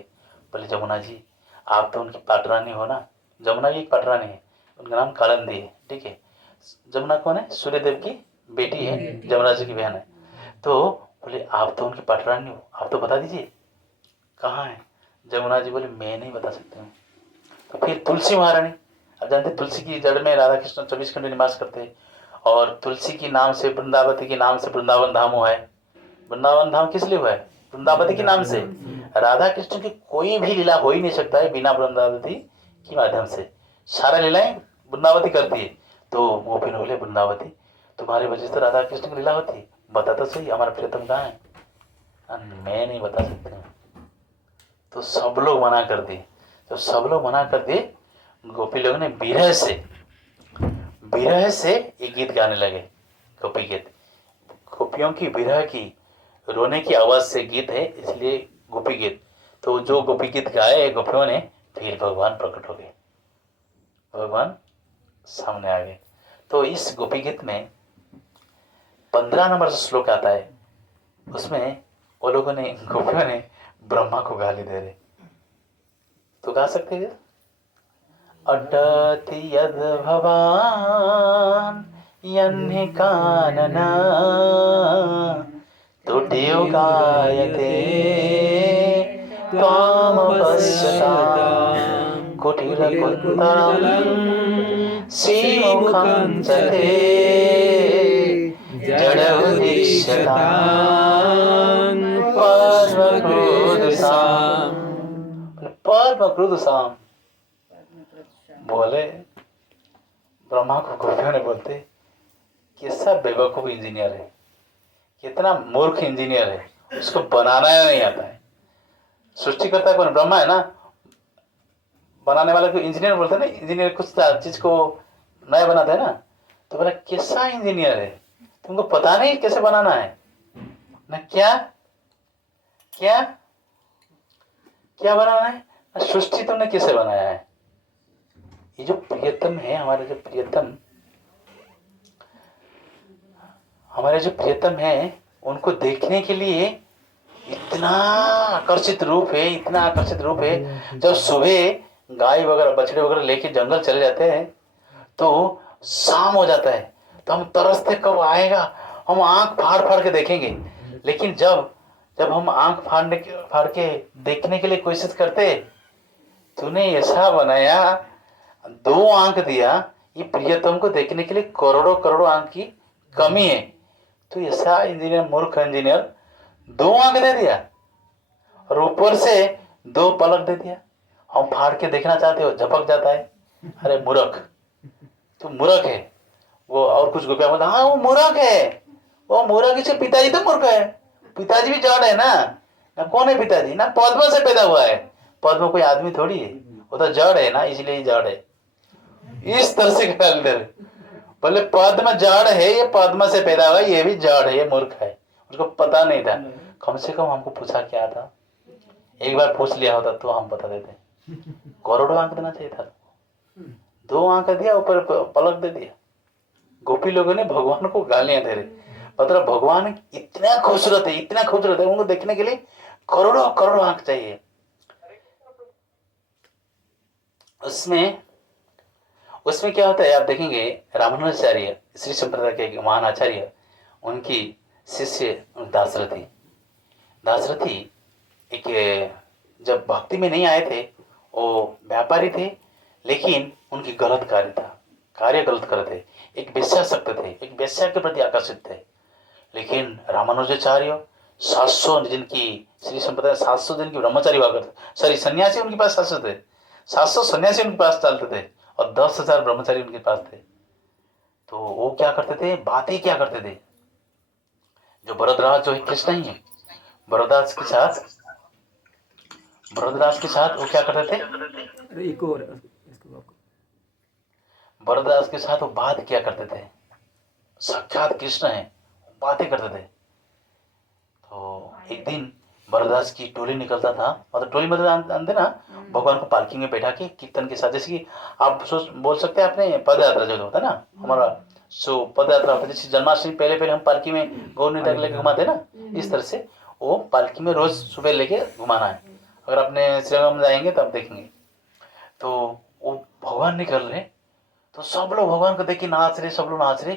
बोले जमुना जी आप तो उनकी पाटरानी हो ना। जमुना जी एक पाटरानी है, उनका नाम कालिंदी है, ठीक है। जमुना कौन है, सूर्यदेव की बेटी है, जमुना जी की बहन है। तो बोले आप तो उनकी पाटरानी हो, आप तो बता दीजिए कहाँ है। जमुना जी बोले मैं नहीं बता सकती हूँ। तो फिर तुलसी महारानी, अब जानते तुलसी की जड़ में राधा कृष्ण 24 घंटे निवास करते हैं, और तुलसी की नाम से, वृंदावती के नाम से वृंदावन धाम हुआ है। वृंदावन धाम किस लिए हुआ है, वृंदावती के नाम से। राधा कृष्ण की कोई भी लीला हो ही नहीं सकता है बिना वृंदावती के माध्यम से, सारा लीलाएं वृंदावती करती है। तो वो फिर बोले वृंदावती तुम्हारी वजह से राधा कृष्ण की लीला होती है, बता तो सही हमारा प्रियतम कहाँ है। मैं नहीं बता सकता। तो सब लोग मना कर दिए। तो सब लोग मना कर दिए, गोपी लोगों ने विरह से ये गीत गाने लगे, गोपी गीत। गोपियों की विरह की, रोने की आवाज से गीत है, इसलिए गोपी गीत। तो जो गोपी गीत गाए गोपियों ने, फिर भगवान प्रकट हो गए, भगवान सामने आ गए। तो इस गोपी गीत में 15 नंबर श्लोक आता है, उसमें वो लोगों ने, गोपियों ने ब्रह्मा को गाली दे रहे। तो गा सकते हैं, अटति यद भवान यन्हि कानना तुट्यो गायते त्वाम पश्यताम् कुटिलकुन्तलं श्रीमुखं च ते जडोदीक्ष्यताम् परमक्रोधसाम्। बोले ब्रह्मा को गोपियों ने बोलते कैसा बेवकूफ इंजीनियर है, कितना मूर्ख इंजीनियर है, उसको बनाना नहीं आता है। सृष्टिकर्ता कौन, ब्रह्मा है ना, बनाने वाले को इंजीनियर बोलते हैं ना। इंजीनियर कुछ चीज को नया बनाता है ना। तो बोला कैसा इंजीनियर है, तुमको पता नहीं कैसे बनाना है ना, क्या क्या क्या बनाना है, सृष्टि तुमने कैसे बनाया है। ये जो प्रियतम है, हमारे जो प्रियतम है, उनको देखने के लिए इतना आकर्षित रूप है, जब सुबह गाय वगैरह बछड़े वगैरह लेके जंगल चले जाते हैं तो शाम हो जाता है, तो हम तरसते कब आएगा, हम आंख फाड़ फाड़ के देखेंगे। लेकिन जब जब हम आंख फाड़ के देखने के लिए कोशिश करते, तूने ऐसा बनाया, 2 आंख दिया, ये प्रियतम को देखने के लिए करोड़ों करोड़ों आंख की कमी है, तो ऐसा इंजीनियर, मूर्ख इंजीनियर 2 आंख दे दिया और ऊपर से 2 पलक दे दिया। हम फाड़ के देखना चाहते हो, झपक जाता है। अरे मूर्ख, तू मूर्ख है। वो और कुछ गोपियां बोलता, हाँ वो मूर्ख है, वो मूर्ख, इसे पिताजी तो मूर्ख है, पिताजी भी जड़ है ना कौन है पिताजी, ना पद्म से पैदा हुआ है, पद्म कोई आदमी थोड़ी है, वो तो जड़ है ना, इसलिए जड़ है। इस तरह से ख्याल कर, बोले पद्म जड़ है, ये पद्म से पैदा हुआ, ये भी जड़ है, ये मूर्ख है, उसको पता नहीं था। कम से कम हमको पूछा क्या था, एक बार पूछ लिया होता तो हम बता देते। करोड़ों आंख देना चाहिए था, 2 आंख दिया, ऊपर पलक दे दिया। गोपी लोगों ने भगवान को गालियां दे रहे, मतलब भगवान इतना खूबसूरत है, इतना खूबसूरत है, उनको देखने के लिए करोड़ों करोड़ों आंख चाहिए। उसमें उसमें क्या होता है, आप देखेंगे रामानुजाचार्य श्री संप्रदाय के एक महान आचार्य, उनकी शिष्य दाशरथी एक, जब भक्ति में नहीं आए थे, वो व्यापारी थे, लेकिन उनकी गलत कार्य गलत कर थे, एक वेश्या शक्त थे, एक वेश्या के प्रति आकर्षित थे। लेकिन रामानुजाचार्य 700 दिन की श्री संप्रदाय 700 दिन की ब्रह्मचारी हुआ करते, सॉरी सन्यासी उनके पास 700 थे, 700 सन्यासी उनके पास चलते थे और 10,000 ब्रह्मचारी उनके पास थे। तो वो क्या करते थे, बातें क्या करते थे, जो भरद्वाज जो है कृष्ण ही है, भरद्वाज के साथ वो क्या करते थे, भरद्वाज के साथ वो बात क्या करते थे, साक्षात कृष्ण है, बातें करते थे। तो एक दिन भरद्वाज की टोली निकलता था, मतलब टोली मतलब जानते ना, भगवान को पालकी में बैठा के कीर्तन के साथ, जैसे कि आप बोल सकते हैं आपने पद यात्रा जो होता है ना हमारा, सो पद यात्रा होता है, जैसे जन्माष्टमी पहले हम पालकी में गौर निताई लेके घुमाते ना, इस तरह से वो पालकी में रोज सुबह लेके घुमाना है। अगर आपने श्रीरंगम जाएंगे तब देखेंगे। तो वो भगवान निकल रहे, तो सब लोग भगवान को देख के नाच रहे, सब लोग नाच रहे,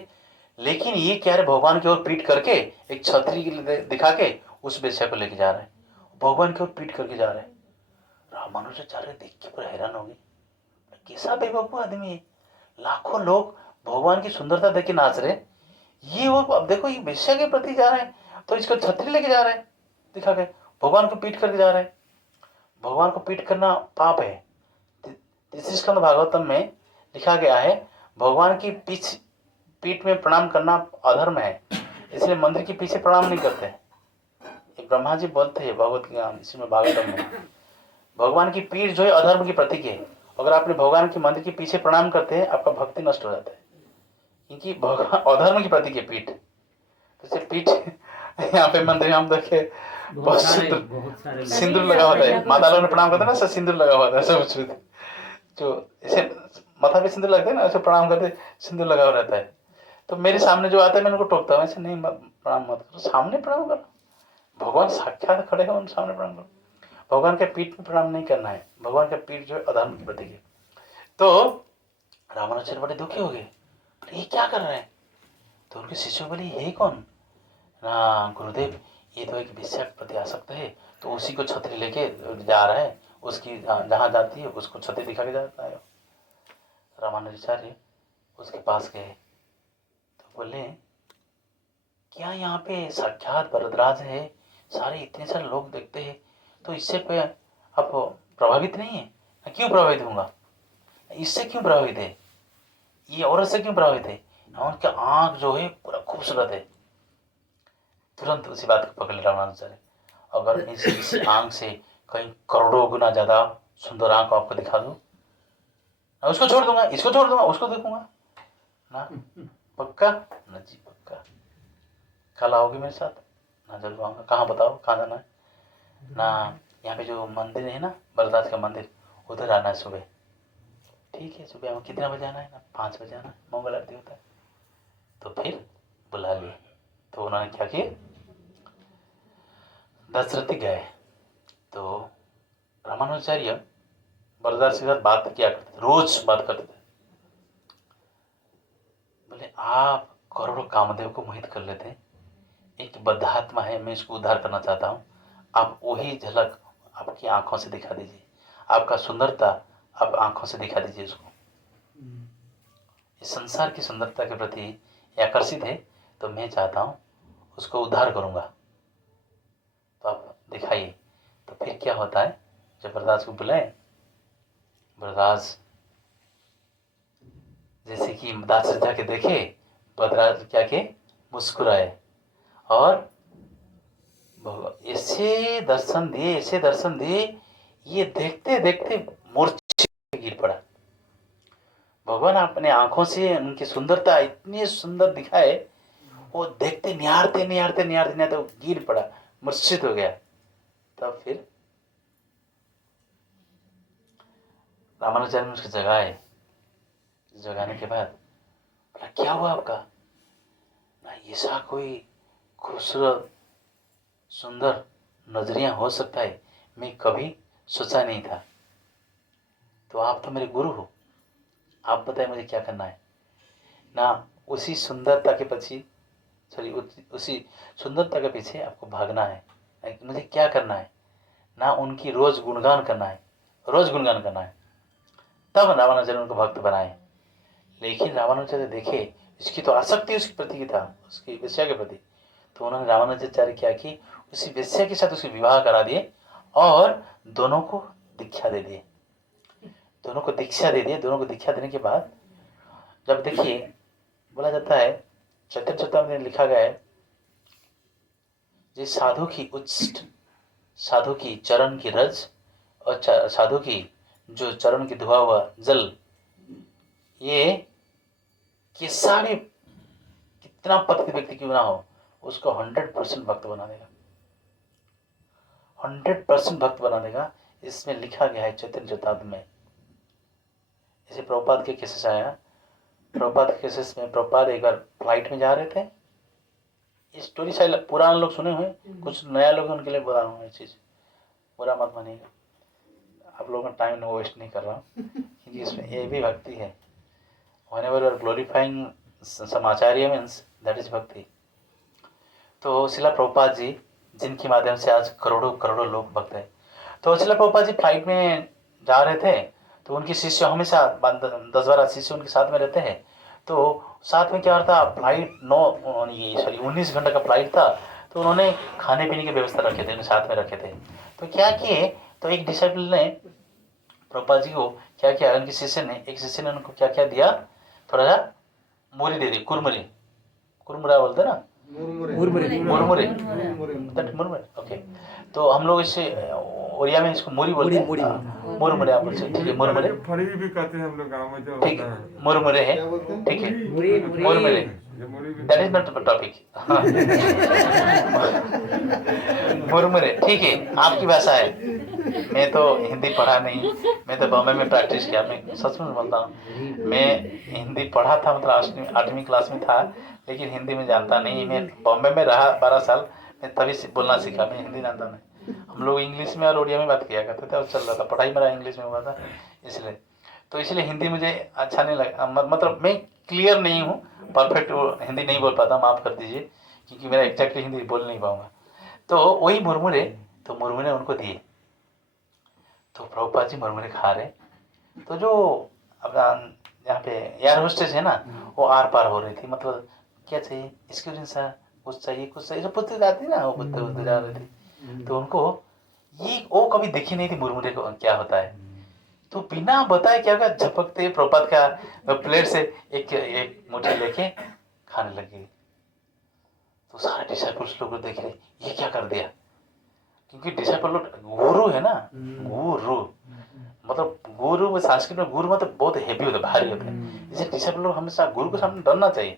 लेकिन ये क्या है, भगवान की ओर पीठ करके एक छतरी दिखा के उस वेश्या को लेके जा रहे हैं, भगवान की ओर पीठ करके जा रहे हैं। रामानुजाचार्य देख के पूरा हैरान हो गए, कैसा बेवकूफ आदमी है, लाखों लोग भगवान की सुंदरता देख के नाच रहे, ये वो अब देखो ये वेश्या के प्रति जा रहे हैं, तो इसको छतरी लेके जा रहे हैं दिखा के, भगवान को पीठ करके जा रहे हैं। भगवान को पीठ करना पाप है। तीसरी स्कंद भागवतम में लिखा गया है, भगवान की पीठ में प्रणाम करना अधर्म है, इसलिए मंदिर के पीछे प्रणाम नहीं करते। ये ब्रह्मा जी बोलते हैं भगवत ज्ञान इसमें भागवतम में, भगवान की पीठ जो है अधर्म की प्रतीक है। अगर आपने भगवान की मंदिर के पीछे प्रणाम करते हैं, आपका भक्ति नष्ट हो जाता है, क्योंकि भगवान अधर्म की प्रतीक है पीठ। जैसे पीठ यहाँ पे मंदिर में हम देखे बहुत सिंदूर लगा होता है, माता लोग ने प्रणाम करते हैं ना, सब सिंदूर लगा हुआ था, सब जो ऐसे माथा पे सिंदूर लगता है ना, ऐसे प्रणाम करते सिंदूर लगा हुआ रहता है। तो मेरे सामने जो आता है मैं उनको टोकता हूँ, ऐसे नहीं प्रणाम मत करो, सामने प्रणाम करो, भगवान साक्षात खड़े हैं, उन सामने प्रणाम करो। भगवान के पीठ में प्रणाम नहीं करना है, भगवान का पीठ जो है अधर्म की प्रतीक है। तो रामानुजाचार्य बड़े दुखी हो गए, ये क्या कर रहे हैं, तो उनके शिष्य बोले ये कौन ना गुरुदेव, ये तो एक वेश्या के प्रति आसक्त है, तो उसी को छतरी लेके जा रहा है, उसकी जहाँ जाती है उसको छतरी दिखा के जाता है। रामानुजाचार्य उसके पास गए, तो बोले क्या यहाँ पे साक्षात भरद्वाज है, सारे इतने सारे लोग देखते हैं, तो इससे पे आप प्रभावित नहीं है, क्यों प्रभावित होगा, इससे क्यों प्रभावित है, ये औरत से क्यों प्रभावित है, उनका आँख जो है पूरा खूबसूरत है। तुरंत उसी बात को पकड़ ले रामानुजाचार्य, अगर इस आँख से कहीं करोड़ों गुना ज़्यादा सुंदर आँख आपको दिखा दूँ, उसको छोड़ दूंगा, इसको छोड़ दूंगा, उसको देखूंगा ना, पक्का ना जी पक्का, कल आओगे मेरे साथ ना, जरूर आऊँगा, कहाँ बताओ कहाँ जाना है ना, यहाँ पे जो मंदिर है ना बरदास का मंदिर, उधर आना है सुबह, ठीक है सुबह हम कितना बजे आना है ना, 5 बजे आना है, मंगल आरती होता है। तो फिर बुला लिए, तो उन्होंने क्या किया, दशरथ गए, तो रामानुजाचार्य बरदास के साथ बात किया करते थे, रोज बात करते थे। बोले आप करोड़ों कामदेव को मोहित कर लेते हैं। एक बद्धात्मा है, मैं इसको उद्धार करना चाहता हूँ। आप वही झलक आपकी आंखों से दिखा दीजिए, आपका सुंदरता आप आंखों से दिखा दीजिए उसको। इस संसार की सुंदरता के प्रति ये आकर्षित है, तो मैं चाहता हूँ उसको उद्धार करूँगा। तो आप दिखाइए। तो फिर क्या होता है, जब बलराज को बुलाए, बलराज जैसे कि दास जाके देखे, बलराज क्या के मुस्कुराए और ऐसे दर्शन दिए, ऐसे दर्शन दिए, ये देखते देखते मूर्छित गिर पड़ा। भगवान अपने आंखों से उनकी सुंदरता इतनी सुंदर दिखाए, वो देखते निहारते निहारते निहारते निहारते वो गिर पड़ा, मूर्छित हो गया। तब फिर रामानुजाचार्य ने उसको जगाए। जगाने के बाद बोला, क्या हुआ आपका? ना ऐसा कोई खूबसूरत सुंदर नजरिया हो सकता है, मैं कभी सोचा नहीं था। तो आप तो मेरे गुरु हो, आप बताएं मुझे क्या करना है। ना उसी सुंदरता के पीछे, उसी सुंदरता के पीछे आपको भागना है। मुझे क्या करना है? ना उनकी रोज गुणगान करना है, रोज गुणगान करना है। तब रामानुजाचार्य उनको भक्त बनाए। लेकिन रामानुजाचार्य देखे इसकी तो आसक्ति उसके प्रति था, उसकी वेश्या के प्रति। तो उन्होंने रामानुजाचार्य क्या कि उसी वेश्या के साथ उसके विवाह करा दिए और दोनों को दीक्षा दे दिए। दोनों को दीक्षा दे दिए। दोनों को दीक्षा देने के बाद जब देखिए, बोला जाता है, चैतन्य चरितामृत में लिखा गया है, जिस साधु की उच्च, साधु की चरण की रज और साधु की जो चरण की धुआ हुआ जल, ये कैसा भी कितना पतित व्यक्ति क्यों ना हो, उसको 100% भक्त बना देगा, 100% भक्त बना देगा। इसमें लिखा गया है चैतन्य चरितामृत में। जैसे प्रभुपाद के केसेस आया, प्रभुपाद के केसेस में प्रभुपाद एक बार फ्लाइट में जा रहे थे। ये स्टोरी शायद पुराने लोग सुने हुए, कुछ नया लोग उनके लिए बता रहा हूँ। ये चीज़ बुरा मत मानिएगा, आप लोगों का टाइम वेस्ट नहीं कर रहा हूँ, क्योंकि इसमें ये भी भक्ति है। whenever you are glorifying some acharya means that is भक्ति। तो शिला प्रभुपाद जी, जिनके माध्यम से आज करोड़ों करोड़ों लोग भक्त हैं, तो शिला प्रभुपाद जी फ्लाइट में जा रहे थे। तो उनके शिष्य हमेशा 10-12 शिष्य उनके साथ में रहते हैं। तो साथ में क्या होता, फ्लाइट 19 घंटे का फ्लाइट था। तो उन्होंने खाने पीने की व्यवस्था रखे थे, साथ में रखे थे। तो क्या किए, तो एक डिसाइपल ने प्रभुपाद जी को क्या किया, उनके शिष्य ने, एक शिष्य ने उनको क्या क्या दिया, थोड़ा सा मूरी दे दी, कुरमुरी, कुरमुरा बोलते ना, मुरमुरे, दैट मुरमुरे, ओके। तो हम लोग इसे ओरिया में इसको मूरी बोलते हैं, मुरमुरे आप बोलते हैं, ठीक है, मुरमुरे, फरी भी कहते हैं हम लोग गाँव में, जो ठीक है, मुरमुरे है, ठीक है, मुरमुरे, that is not the topic. मुरमुरे, ठीक है, आपकी भाषा है। मैं तो हिंदी पढ़ा नहीं, मैं तो बॉम्बे में प्रैक्टिस किया, मैं सच में बोलता हूँ। मैं हिंदी पढ़ा था, मतलब 8वीं क्लास में था, लेकिन हिंदी में जानता नहीं। मैं बॉम्बे में रहा 12 साल, मैं तभी बोलना सीखा, मैं हिंदी जानता नहीं। हम लोग इंग्लिश में और उड़िया में बात किया करते थे और चल रहा था, पढ़ाई मेरा इंग्लिश में हुआ था, इसलिए। तो इसलिए हिंदी मुझे अच्छा नहीं लगा, मतलब मैं क्लियर नहीं हूँ, परफेक्ट हिंदी नहीं बोल पाता, माफ़ कर दीजिए, क्योंकि मेरा एग्जैक्टली हिंदी बोल नहीं पाऊँगा। तो वही मुरमुरे, तो मुरमुरे उनको दिए। तो प्रभुपाद जी मुरमुरे खा रहे, तो जो अपना यहाँ पे एयर होस्टेस है ना, वो आर पार हो रही थी, मतलब क्या चाहिए, इसके वजह से कुछ चाहिए, कुछ चाहिए, जो पूछते जाती है ना, वो पूछते जा रही थी। तो उनको ये, वो कभी देखी नहीं थी मुरमुरे को क्या होता है। तो बिना बताए क्या होगा, झपकते प्रभुपाद का प्लेट से एक एक मुट्ठी लेके खाने लगी। तो सारे डिसाइपल्स लोग देख रहे, ये क्या कर दिया, क्योंकि डिसाइपल लोग गुरु है ना, गुरु मतलब, गुरु में संस्कृत में गुरु मतलब बहुत हेवी होता है, भारी होता है। इसे डिसाइपल लोग हमेशा गुरु के सामने डरना चाहिए।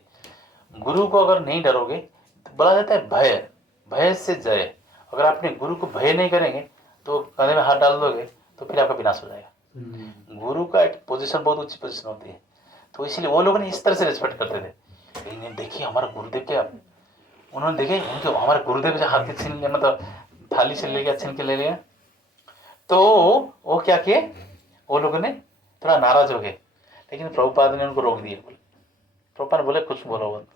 गुरु को अगर नहीं डरोगे तो बोला जाता है भय, भय से जय। अगर आपने गुरु को भय नहीं करेंगे, तो कंधे में हाथ डाल दोगे, तो फिर आपका विनाश हो जाएगा। गुरु का एक पोजीशन बहुत ऊंची पोजीशन होती है, तो इसलिए वो लोग ने इस तरह से रिस्पेक्ट करते थे। लेकिन देखिए हमारा गुरुदेव क्या, उन्होंने देखे उनके, हमारे गुरुदेव से हाथ छीन लिया, मतलब थाली से ले गया, छीन के ले लिया। तो वो क्या किए, वो लोगों ने थोड़ा नाराज हो गए, लेकिन प्रभुपाद ने उनको रोक दिया। बोले, प्रभुपाद बोले कुछ बोलो मत,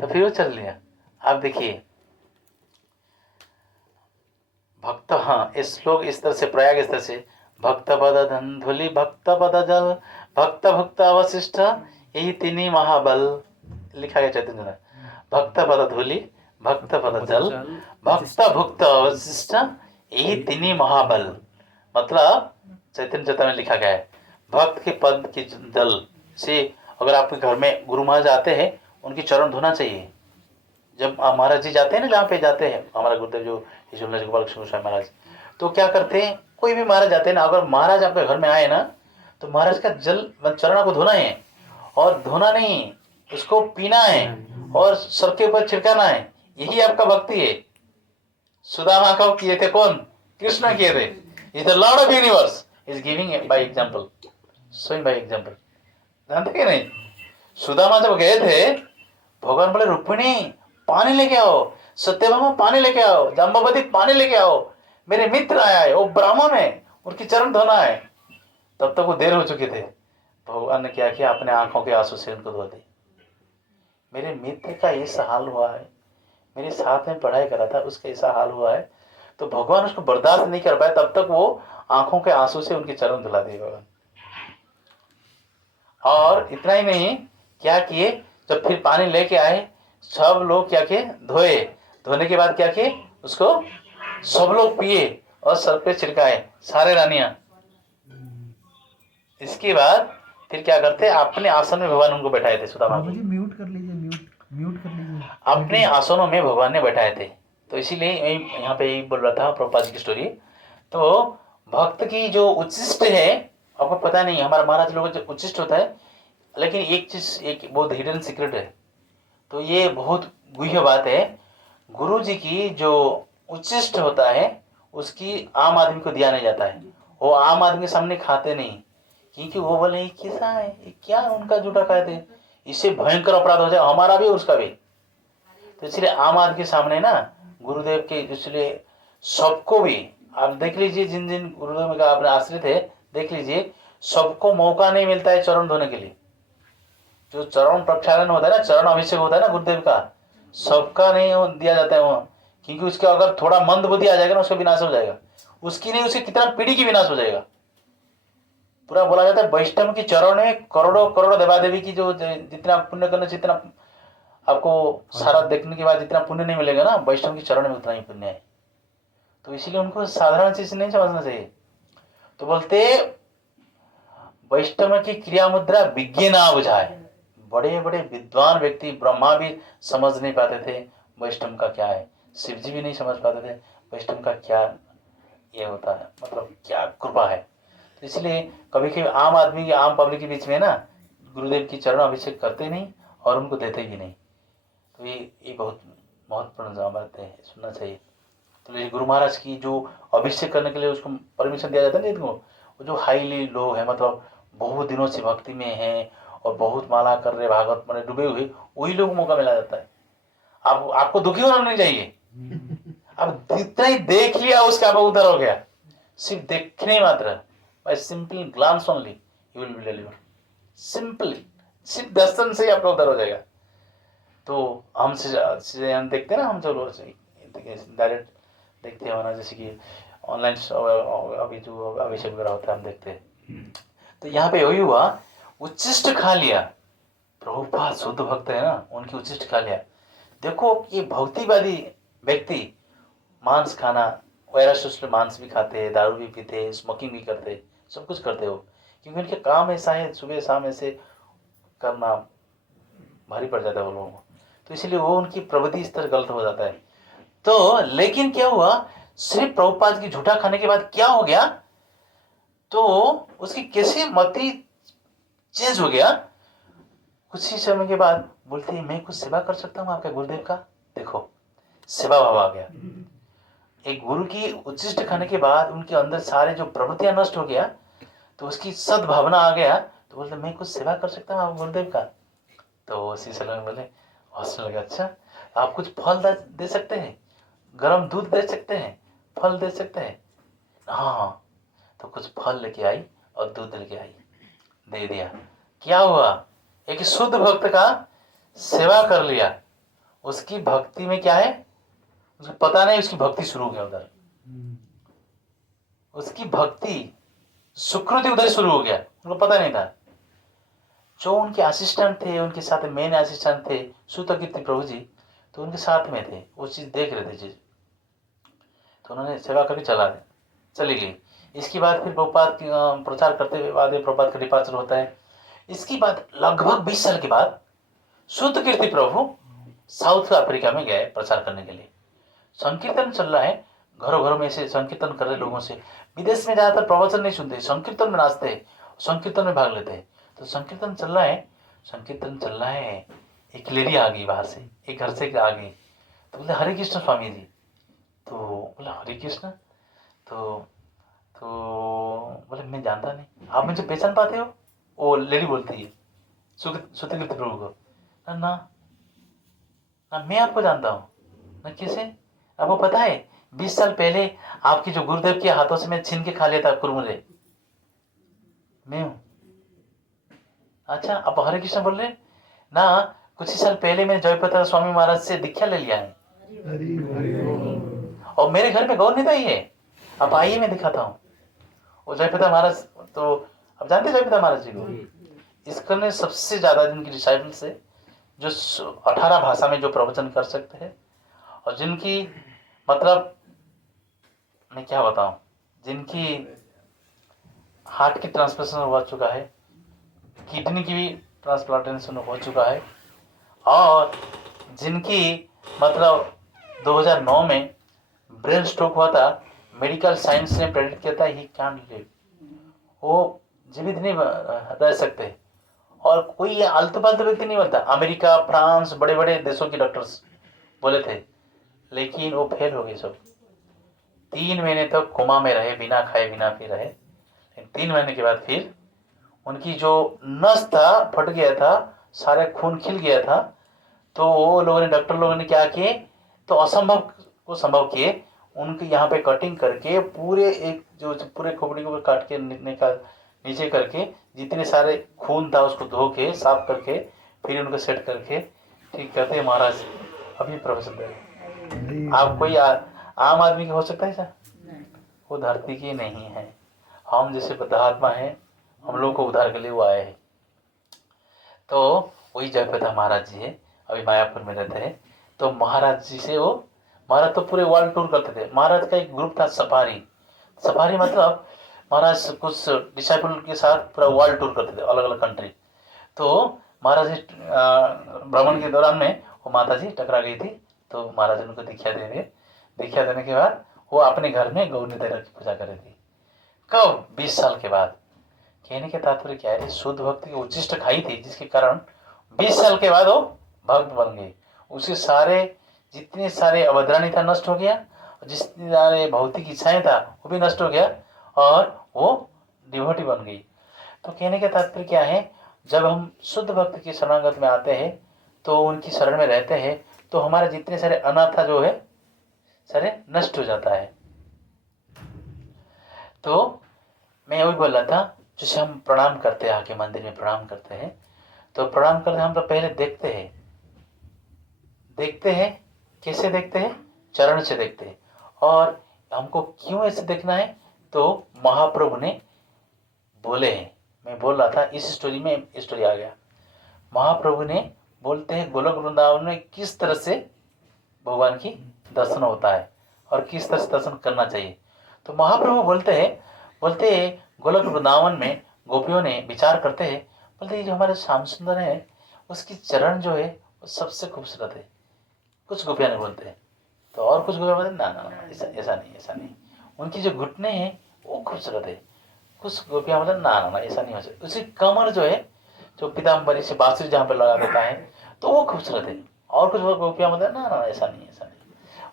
तो फिर वो चल लिया। आप देखिए भक्त, हाँ इस श्लोक इस तरह से प्रयाग इस तरह से, भक्त पद धंधुली भक्त पद जल भक्त भक्त अवशिष्ट यही तीन महाबल लिखा गया चैतन्य में। भक्त पद धूलि भक्त पद जल भक्त भुक्त अवशिष्ट यही तीन महाबल, मतलब चैतन्य चैतन्य में लिखा गया है भक्त के पद के जल से, अगर आपके घर में गुरु महाराज आते हैं उनकी चरण धोना चाहिए। जब महाराज जी जाते हैं ना, जहाँ पे जाते हैं हमारा गुरुदेव जो गोपाल कृष्ण गोस्वामी महाराज, तो क्या करते हैं, कोई भी महाराज जाते हैं ना, अगर महाराज आपके घर में आए ना तो महाराज का जल चरण को धोना है, और धोना नहीं उसको पीना है और सर के ऊपर छिड़काना है। यही आपका भक्ति है। सुदामा का किए थे कौन? कृष्ण किए थे। Is the Lord of universe is giving by example, showing by example. जानते कि नहीं, सुदामा जब गए थे भगवान बोले रुक्मिणी पानी लेके आओ, सत्यभामा पानी लेके आओ, जाम्बवती पानी लेके आओ, मेरे मित्र आया है, वो ब्राह्मण है, उनकी चरण धोना है। तब तक वो देर हो चुके थे। भगवान ने क्या किया, अपने आंखों के आंसू से उनको धो दी। मेरे मित्र का ऐसा हाल हुआ है, मेरे साथ में पढ़ाई करा था उसका ऐसा हाल हुआ है, तो भगवान उसको बर्दाश्त नहीं कर पाए, तब तक वो आंखों के आंसू से उनकी चरण धुला दिए भगवान। और इतना ही नहीं, क्या किए, जब फिर पानी लेके आए सब लोग क्या किए, धोए, धोने के बाद क्या किए, उसको सब लोग पिए और सर पे छिड़काए सारे रानियां। इसके बाद फिर क्या करते, अपने आसन में भगवान उनको बैठाए थे। सुदामा जी म्यूट कर लीजिए, म्यूट कर लीजिए। अपने आसनों में भगवान ने बैठाए थे। तो इसीलिए यहाँ पे यही बोल रहा था प्रभुपाद जी की स्टोरी। तो भक्त की जो उच्चिष्ट है, आपको पता नहीं हमारा महाराज लोग जो उच्चिष्ट होता है, लेकिन एक चीज, एक बहुत हिडन सीक्रेट है। तो ये बहुत गुह्य बात है। गुरु जी की जो उच्चिष्ट होता है उसकी आम आदमी को दिया नहीं जाता है। वो आम आदमी के सामने खाते नहीं, क्योंकि वो बोले ये कैसा है, ये क्या उनका जूठा खाए थे, इससे भयंकर अपराध हो जाए हमारा भी उसका भी। तो इसलिए आम आदमी के सामने ना गुरुदेव के, इसलिए सबको भी आप देख लीजिए, जिन जिन गुरुदेव का आपने आश्रित है देख लीजिए, सबको मौका नहीं मिलता है चरण धोने के लिए। जो चरण प्रक्षालन होता है ना, चरण अभिषेक होता है ना गुरुदेव का, सबका नहीं दिया जाता है वहाँ, क्योंकि उसके अगर थोड़ा मंद बुद्धि आ जाएगा ना उसका विनाश हो जाएगा। उसकी नहीं, उसकी कितना पीढ़ी की विनाश हो जाएगा। पूरा बोला जाता है वैष्णव की चरण में करोड़ों करोड़ देवा देवी की जो जितना पुण्य करने, जितना आपको सारा देखने के बाद जितना पुण्य नहीं मिलेगा ना, वैष्णव की चरण में उतना ही पुण्य है। तो इसीलिए उनको साधारण चीज नहीं समझना चाहिए। तो बोलते वैष्णव की क्रिया मुद्रा विज्ञ ना बुझाए। बड़े बड़े विद्वान व्यक्ति ब्रह्मा भी समझ नहीं पाते थे वैष्णव का क्या है, शिव जी भी नहीं समझ पाते थे वैष्णव का क्या ये होता है, मतलब क्या कृपा है। तो इसलिए कभी कभी आम आदमी, आम पब्लिक के बीच में ना गुरुदेव की चरण अभिषेक करते नहीं और उनको देते भी नहीं। तो ये बहुत महत्वपूर्ण बात है, सुनना चाहिए। तो ये गुरु महाराज की जो अभिषेक करने के लिए उसको परमिशन दिया जाता है ना, इनको वो जो हाईली लोग हैं, मतलब बहुत दिनों से भक्ति में हैं और बहुत माला कर रहे, भागवत में डूबे हुए, वही लोग मौका मिला जाता है। आपको दुखी होना नहीं चाहिए। अब जितना ही देख लिया उसका आप उधर हो गया, सिर्फ देखने मात्र, by simple glance only you will be delivered. Simply सिर्फ दर्शन से ही आपका उधर हो जाएगा। तो हम देखते हैं ना, हम जो डायरेक्ट देखते हैं ना, जैसे कि ऑनलाइन अभी जो अभिषेक वगैरह होता है हम देखते हैं। तो यहाँ पे वही हुआ, उच्चिष्ट खा लिया। प्रभुपाद शुद्ध भक्त है ना, उनकी उच्चिष्ट खा लिया। देखो ये भक्तिवादी व्यक्ति मांस खाना, वैराष्ट मांस भी खाते हैं, दारू भी पीते, स्मोकिंग भी करते, सब कुछ करते हो, क्योंकि उनके काम ऐसा है, सुबह शाम ऐसे करना भारी पड़ जाता है वो लोगों को। तो इसलिए वो उनकी प्रवृत्ति स्तर गलत हो जाता है। तो लेकिन क्या हुआ, सिर्फ प्रभुपाद की झूठा खाने के बाद क्या हो गया, तो उसकी कैसे मति चेंज हो गया। कुछ ही समय के बाद बोलते हैं मैं कुछ सेवा कर सकता हूँ आपके गुरुदेव का। देखो सेवा भाव आ गया। एक गुरु की उच्चिष्ट खाने के बाद उनके अंदर सारे जो प्रवृत्तियां नष्ट हो गया, तो उसकी सद्भावना आ गया। तो बोलते मैं कुछ सेवा कर सकता हूँ आप गुरुदेव का। तो उसी समय बोले, हंसने लगे, अच्छा आप कुछ फल दे सकते हैं, गर्म दूध दे सकते हैं, फल दे सकते हैं। हाँ, तो कुछ फल लेके आई और दूध लेके आई, दे दिया। क्या हुआ, एक शुद्ध भक्त का सेवा कर लिया, उसकी भक्ति में क्या है, उसको पता नहीं उसकी भक्ति शुरू हो गया उधर, उसकी भक्ति सुकृति उधर शुरू हो गया, उनको पता नहीं था। जो उनके असिस्टेंट थे, उनके साथ मेन असिस्टेंट थे सुतकीर्ति प्रभु जी, तो उनके साथ में थे, वो चीज़ देख रहे थे चीज़, तो उन्होंने सेवा करके चली गई। इसके बाद फिर प्रभुपाद प्रचार करते हुए बाद में प्रभुपाद का डिपार्चर होता है। इसके बाद लगभग 20 साल के बाद सुतकीर्ति प्रभु साउथ अफ्रीका में गए प्रचार करने के लिए। संकीर्तन चल रहा है, घरों घरों में से संकीर्तन कर रहे लोगों से। विदेश में ज़्यादातर प्रवचन नहीं सुनते, संकीर्तन में नाचते, संकीर्तन में भाग लेते। तो संकीर्तन चल रहा है, एक लेडी आ गई बाहर से, एक घर से आ गई, तो बोले हरे कृष्ण स्वामी जी। तो बोला हरे कृष्ण, तो बोले मैं जानता नहीं, आप मुझे पहचान पाते हो? वो लेडी बोलती है सुतकीर्ति प्रभु को, ना मैं आपको जानता हूँ ना, कैसे? आपको पता है 20 साल पहले आपके जो गुरुदेव के हाथों से मैं छीन के खा लिया था कुरमुरे, मैं हूँ। अच्छा, आप हरे कृष्ण बोल रहे ना, कुछ ही साल पहले मैंने जयप्रकाश स्वामी महाराज से दीक्षा ले लिया है, और मेरे घर में गौर नेता ही है, आप आइए मैं दिखाता हूँ। वो जयप्रकाश महाराज, तो आप जानते हैं जयप्रकाश महाराज जी को, इसका ने सबसे ज्यादा जिनकी डिसाइपल से जो 18 भाषा में जो प्रवचन कर सकते हैं, और जिनकी मतलब मैं क्या बताऊं, जिनकी हार्ट की ट्रांसप्लांटेशन हो चुका है, किडनी की भी ट्रांसप्लांटेशन हो चुका है, और जिनकी मतलब 2009 में ब्रेन स्ट्रोक हुआ था, मेडिकल साइंस ने प्रेडिक्ट किया था ही कैन लिव, वो जीवित नहीं रह सकते, और कोई आलतू फालतू व्यक्ति नहीं बनता। अमेरिका, फ्रांस, बड़े बड़े देशों के डॉक्टर्स बोले थे, लेकिन वो फेल हो गए सब। 3 महीने तक कोमा में रहे, बिना खाए बिना पी रहे। 3 महीने के बाद फिर उनकी जो नस था फट गया था, सारे खून खिल गया था, तो वो लोगों ने, डॉक्टर लोगों ने क्या किए, तो असंभव को संभव किए, उनके यहाँ पे कटिंग करके पूरे एक जो पूरे खोपड़ी को काट के निकाल नीचे करके जितने सारे खून था उसको धो के साफ करके फिर उनको सेट करके ठीक करते हैं महाराज। अभी प्रोफेसर दे रहे, आप कोई आम आदमी की हो सकता है सर, वो धरती की नहीं है, हम जैसे बद्धात्मा हैं, हम लोग को उद्धार के लिए वो आए हैं। तो वही जयप्रकाश महाराज जी है, अभी मायापुर में रहते हैं। तो महाराज जी से वो महाराज तो पूरे वर्ल्ड टूर करते थे। महाराज का एक ग्रुप था सफारी मतलब महाराज कुछ डिसाइपल के साथ पूरा वर्ल्ड टूर करते थे, अलग अलग कंट्री। तो महाराज जी भ्रमण के दौरान में वो माता जी टकरा गई थी, तो महाराज उनको दीक्षा देने के बाद वो अपने घर में गौ निदेरा की पूजा कर रही थी। कब? 20 साल के बाद। कहने के तात्पर्य क्या है, शुद्ध भक्ति की उच्चिष्ट खाई थी, जिसके कारण 20 साल के बाद वो भक्त बन गई। उसके सारे जितने सारे अवधारणी था नष्ट हो गया, जितने सारे भौतिक इच्छाएं था वो भी नष्ट हो गया, और वो डिवोटी बन गई। तो कहने का तात्पर्य क्या है, जब हम शुद्ध भक्त की शरणागत में आते हैं, तो उनकी शरण में रहते हैं, तो हमारे जितने सारे अनाथा जो है सारे नष्ट हो जाता है। तो मैं वही बोल रहा था, जैसे हम प्रणाम करते हैं, आके मंदिर में प्रणाम करते हैं, तो प्रणाम करते हम तो पहले देखते हैं कैसे देखते हैं, चरण से देखते हैं। और हमको क्यों ऐसे देखना है, तो महाप्रभु ने बोले हैं, मैं बोल रहा था इस स्टोरी में स्टोरी आ गया। महाप्रभु ने बोलते हैं गोलोक वृंदावन में किस तरह से भगवान की दर्शन होता है और किस तरह से दर्शन करना चाहिए। तो महाप्रभु बोलते हैं गोलोक वृंदावन में गोपियों ने विचार करते हैं, बोलते हैं जो हमारे श्याम सुंदर है उसकी चरण जो है वो सबसे खूबसूरत है। कुछ गोपियाँ ने बोलते हैं, तो और कुछ गोपियाँ बोलते ना ऐसा नहीं, उनकी जो घुटने हैं वो खूबसूरत है। कुछ गोपियाँ बोलते ना ऐसा नहीं हो सकता, उसकी कमर जो है, जो पीताम्बरी से बांसुरी जहाँ पे लगा देता है तो वो खूबसूरत है। और कुछ गोपियाँ बोलते ना ऐसा नहीं,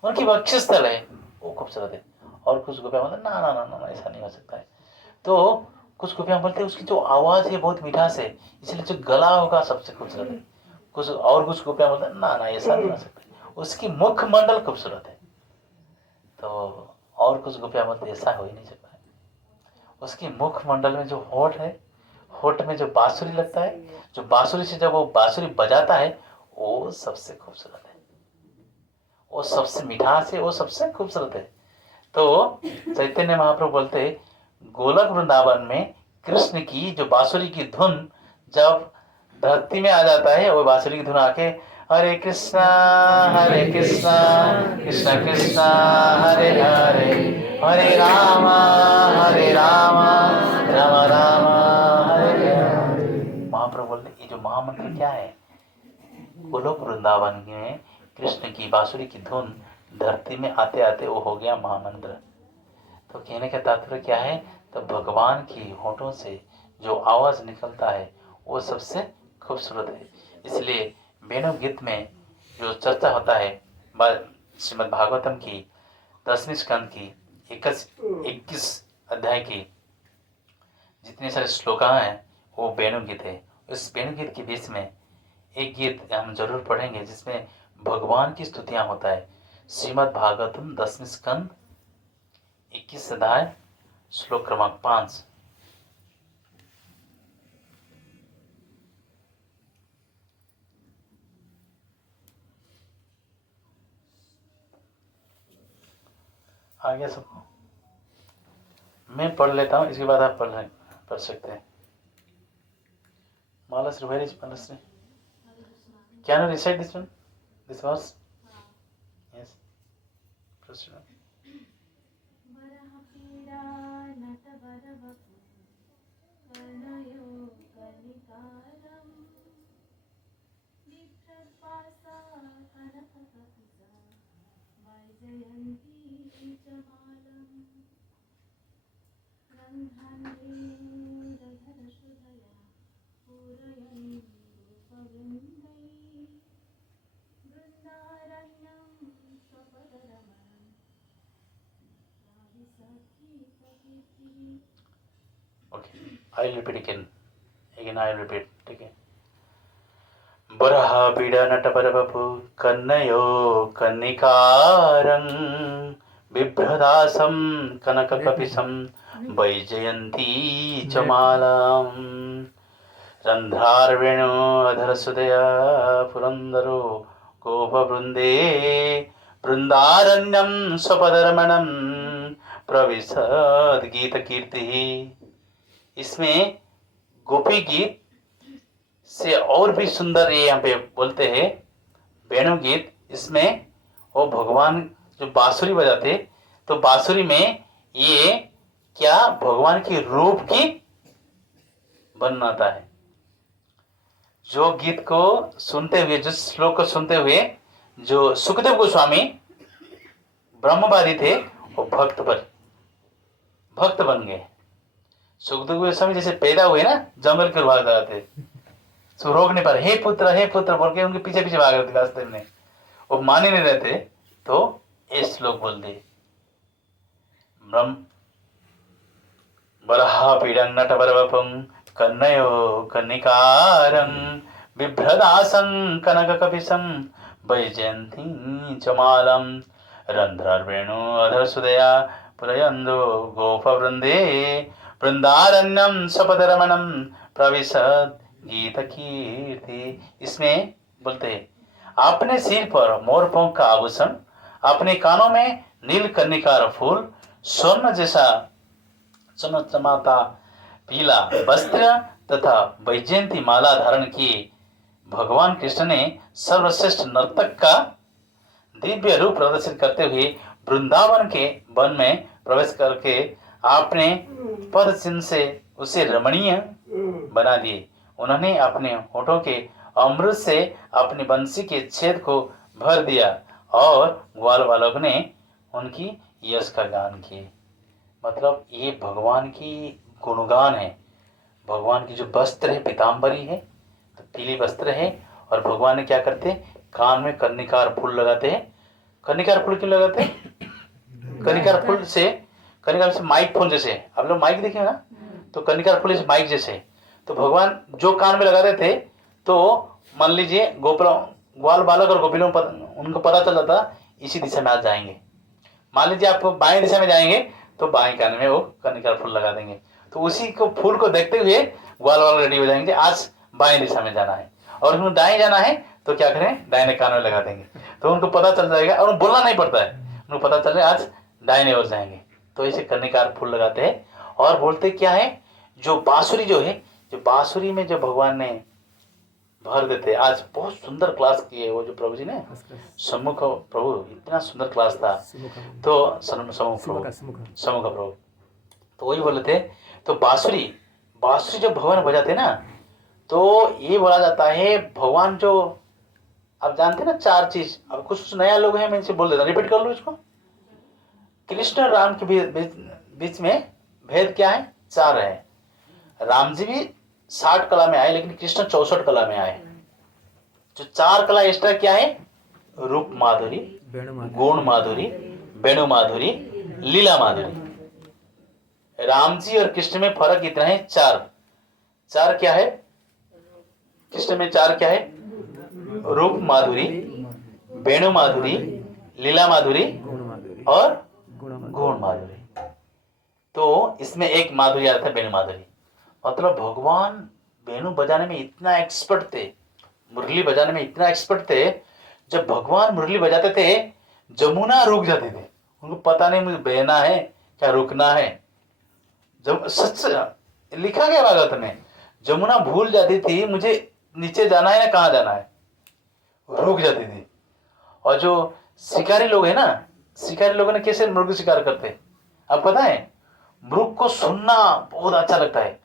उनकी वक्षस्थल है वो खूबसूरत है। और कुछ गोपियाँ बोलते ना ऐसा नहीं हो सकता है। तो कुछ गोपियाँ बोलते हैं उसकी जो आवाज़ है बहुत मीठास है, इसलिए जो गला होगा सबसे खूबसूरत है। कुछ गोपियाँ बोलते हैं ना ऐसा नहीं हो सकता, उसकी मुखमंडल खूबसूरत है। तो और कुछ गोपियाँ बोलते ऐसा हो ही नहीं सकता है, उसकी मुखमंडल में जो होठ है, होठ में जो बांसुरी लगता है, जो बांसुरी से जब वो बांसुरी बजाता है वो सबसे खूबसूरत है। वो सबसे मिठास है, वो सबसे खूबसूरत है। तो चैतन्य महाप्रभु बोलते गोलक वृंदावन में कृष्ण की जो बांसुरी की धुन जब धरती में आ जाता है, वो बांसुरी की धुन आके हरे कृष्णा कृष्णा कृष्णा हरे हरे, हरे राम राम राम हरे हरे। महाप्रभु बोलते ये जो महामंत्र क्या है, गोलोक वृंदावन में कृष्ण की बांसुरी की धुन धरती में आते आते वो हो गया महामंत्र। तो कहने का तात्पर्य क्या है, तो भगवान की होठों से जो आवाज निकलता है वो सबसे खूबसूरत है। इसलिए वेणु गीत में जो चर्चा होता है श्रीमद् भागवतम की 10वीं स्कंद की 21 अध्याय की जितने सारे श्लोक हैं वो वेणु गीत है। उस वेणु गीत के बीच में एक गीत हम जरूर पढ़ेंगे जिसमें भगवान की स्तुतियां होता है। श्रीमद् भागवतम 10वीं स्कंद 21 अध्याय श्लोक क्रमांक 5। आगे सबको मैं पढ़ लेता हूँ, इसके बाद आप पढ़ सकते हैं। Malashree, where is Malasri? Can you recite this one? This verse? Yes. Proceed. Okay, I will repeat again. I will repeat. ठीक है। बरहा पीड़ा नट परबपु कन्नयो कन्निकारं बिभ्रदासं कनककपिशं वैजयन्ती च मालां रन्ध्रार्वेणो अधरसुदया पुरन्दरो गोपवृन्दे वृन्दारण्यं स्वपदरमणं प्रविशद गीतकीर्तिः। इसमें गोपी गीत से और भी सुंदर ये यहाँ पे बोलते हैं वेणु गीत। इसमें वो भगवान जो बांसुरी बजाते, तो बांसुरी में ये क्या भगवान के रूप की वर्णन आता है। जो गीत को सुनते हुए, जिस श्लोक को सुनते हुए जो सुखदेव गोस्वामी ब्रह्मवादी थे, वो भक्त बन गए। सुखदेव गोस्वामी जैसे पैदा हुए ना, जंगल के भाग जाते, तो रोक नहीं पा रहे, हे पुत्र बोल के उनके पीछे पीछे भाग रहे थे रास्ते में, वो मान ही नहीं रहते। तो ये श्लोक बोल दे ब्रह्म बरहा पीडं नट परवपं कन्नयो कन्निकारं बिभ्रदासं कनककपिशं वैजयन्तीं च मालां रन्ध्रार्वेणो अधरसुदया पुरयन्दो गोपवृन्दे वृन्दारण्यं सपदरमणं प्रविशद गीत कीर्ति। इसमें बोलते हैं अपने सिर पर मोरपंख का आभूषण, अपने कानों में नीलकर्णिकार फूल, स्वर्ण जैसा चमचमाता पीला वस्त्र तथा वैजयंती माला धारण किए भगवान कृष्ण ने सर्वश्रेष्ठ नर्तक का दिव्य रूप प्रदर्शित करते हुए वृंदावन के वन में प्रवेश करके आपने पद चिन्ह से उसे रमणीय बना दिए। उन्होंने अपने होठों के अमृत से अपनी बंसी के छेद को भर दिया और ग्वाल बालक ने उनकी यश का गान किए। मतलब ये भगवान की गुणगान है। भगवान की जो वस्त्र है पीताम्बरी है, तो पीली वस्त्र है, और भगवान ने क्या करते हैं, कान में कर्णिकार फूल लगाते हैं। कर्णिकार फूल क्यों लगाते हैं? कर्णिकार फूल से माइक फूल जैसे, आप लोग माइक देखे ना, तो कर्णिकार फूल जैसे माइक जैसे, तो भगवान जो कान में लगा रहे थे, तो मान लीजिए ग्वाल बालक और गोपिलों उनको पता चल जाता इसी दिशा में आज जाएंगे। मान लीजिए आप बाएं दिशा में जाएंगे तो बाएं कान में वो कर्णिकार फूल लगा देंगे, तो उसी को फूल को देखते हुए ग्वाल बालक रेडी हो जाएंगे, आज बाएं दिशा में जाना है। और उसमें दाएं जाना है तो क्या करें, दाहिने कान में लगा देंगे। तो उनको पता चल जाएगा और बोलना नहीं पड़ता है, उनको पता चल रहा है आज दाहिने ओर जाएंगे। तो ऐसे कर्णिकार फूल लगाते हैं और बोलते क्या है, जो बांसुरी जो है, जो बांसुरी में जो भगवान ने भर देते। आज बहुत सुंदर क्लास की है वो जो प्रभु जी ने, सम्मुख प्रभु, इतना सुंदर क्लास था। तो सम्मुख प्रभु, तो वही बोले थे। तो बांसुरी बांसुरी जब भगवान बजाते ना, तो ये बोला जाता है भगवान जो, आप जानते हैं ना 4 चीज। अब कुछ नया लोग हैं, मैं इसे बोल देता, रिपीट कर लो इसको। कृष्ण और राम के बीच में भेद क्या है? 4 है। राम जी भी 60 कला में आए, लेकिन कृष्ण 64 कला में आए। जो 4 कला एक्स्ट्रा क्या है? रूप माधुरी, गुण माधुरी, वेणु माधुरी, लीला माधुरी। राम जी और कृष्ण में फर्क इतना है, 4 क्या है? कृष्ण में 4 क्या है? रूप माधुरी, वेणु माधुरी, लीला माधुरी और गुण माधुरी। तो इसमें एक माधुरी आता है वेणु माधुरी। मतलब भगवान वेणु बजाने में इतना एक्सपर्ट थे, मुरली बजाने में इतना एक्सपर्ट थे। जब भगवान मुरली बजाते थे, जमुना रुक जाती थी। उनको पता नहीं मुझे बहना है क्या रुकना है। जब सच लिखा गया भागवत में, जमुना भूल जाती थी मुझे नीचे जाना है ना कहाँ जाना है, रुक जाती थी। और जो शिकारी लोग हैं ना, शिकारी लोगों ने कैसे मृग शिकार करते, अब पता है? मृग को सुनना बहुत अच्छा लगता है,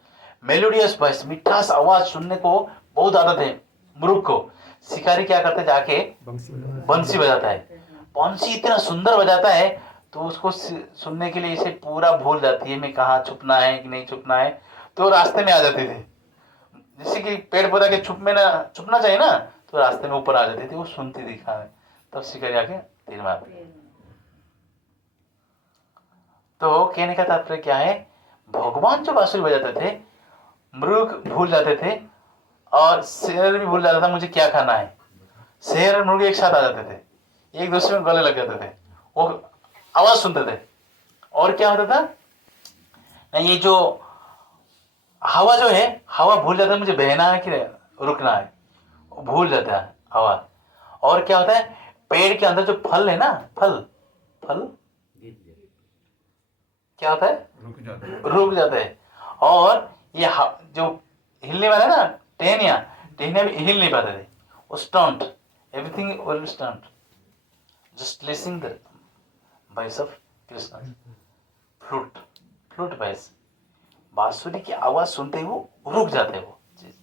मेलोडियस वॉइस, मिठास आवाज सुनने को बहुत आदत है मृग को। शिकारी क्या करते, जाके बंसी बजाता है। बंसी इतना सुंदर बजाता है, तो उसको सुनने के लिए इसे पूरा भूल जाती है, मैं कहाँ छुपना है कि नहीं छुपना है। तो रास्ते में आ जाते थे, जैसे कि पेड़ पौधा के छुपना चाहिए ना, तो रास्ते में ऊपर आ जाती थी, वो सुनती थी खाने। तब शिकारी आके तीर मारती। तो कहने का तात्पर्य क्या है, भगवान जो बांसुरी बजाते थे, मृग भूल जाते थे और शेर भी भूल जाता था मुझे क्या खाना है। शेर और मृग एक साथ आ जाते थे, एक दूसरे में गले लग जाते थे, वो आवाज सुनते थे। और क्या होता था, ये जो हवा जो है, हवा भूल जाता है मुझे बहना है कि रुकना है, वो भूल जाता है हवा। और क्या होता है, पेड़ के अंदर जो फल है ना, फल क्या होता है, रुक जाता है। और ये जो हिलने वाला है ना, टहनिया भी हिल नहीं पाते थे, वो stunt, everything will stunt, just listening the voice of Krishna. Flute voice, बांसुरी की आवाज सुनते ही वो रुक जाते हैं वो चीज।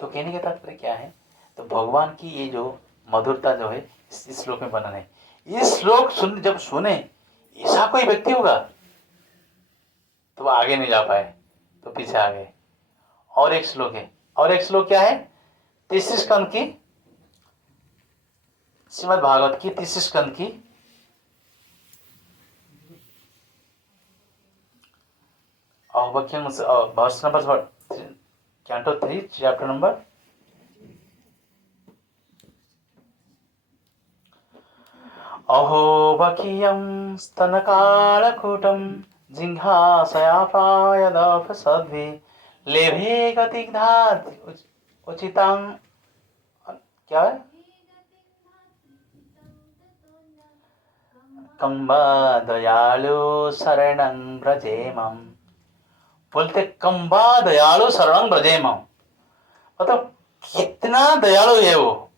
तो कहने का तात्पर्य क्या है, तो भगवान की ये जो मधुरता जो है इस श्लोक में वर्णन है। इस श्लोक जब सुने ऐसा कोई व्यक्ति होगा, तो वो आगे नहीं जा पाए, तो पीछे आ गए। और एक श्लोक है, और एक श्लोक क्या है, 30 स्कंद की, श्रीमद् भागवत की 30 स्कंद की verse number canto 3 chapter number 'अहो बकीयं स्तनकालकूटं जिह्वासयापायदपसद्भि लेभे गतिग्धात् उचितां', क्या है, कम्बा दयालु शरणं व्रजेमं। बोलते कम्बा दयालु शरणं व्रजेमं, मतलब कितना दयालु है वो,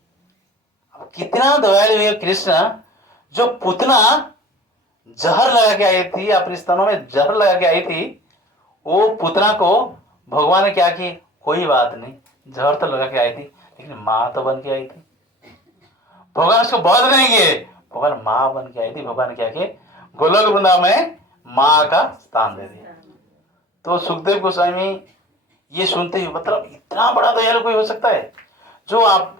कितना दयालु है कृष्ण। जो पुतना जहर लगा के आई थी, अपने स्तनों में जहर लगा के आई थी, वो पुतना को भगवान ने क्या की, कोई बात नहीं, जहर तो लगा के आई थी, लेकिन माँ तो बन के आई थी। भगवान उसको बहुत नहीं किए, भगवान माँ बन के आई थी। भगवान ने क्या किए, गोलोक वृंदावन में माँ का स्थान दे दिया। तो सुखदेव गोस्वामी ये सुनते ही, मतलब इतना बड़ा दयालु कोई हो सकता है, जो आप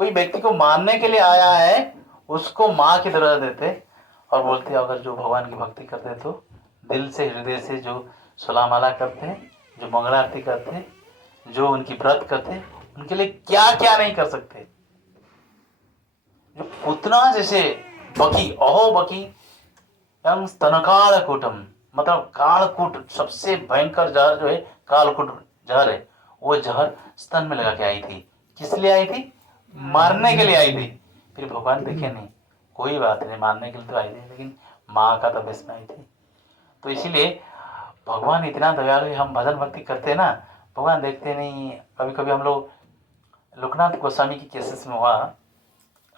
कोई व्यक्ति को मारने के लिए आया है, उसको माँ की तरह देते और बोलते अगर जो भगवान की भक्ति करते हैं, तो दिल से हृदय से जो सुलामाला करते हैं, जो मंगला आरती करते हैं, जो उनकी व्रत करते हैं, उनके लिए क्या क्या नहीं कर सकते। जो पुतना जैसे बकी, अहो बकी स्तनकालकूटम, मतलब कालकूट, सबसे भयंकर जहर जो है कालकूट जहर है, वो जहर स्तन में लगा के आई थी। किस लिए आई थी, मारने के लिए आई थी। फिर भगवान देखे नहीं, कोई बात नहीं, मानने के लिए तो आई थी, लेकिन माँ का तो बेस में आई थी। तो इसीलिए भगवान इतना दयालु है, हम भजन भक्ति करते हैं ना, भगवान देखते नहीं। कभी कभी हम लोग लोकनाथ गोस्वामी की केसेस में हुआ,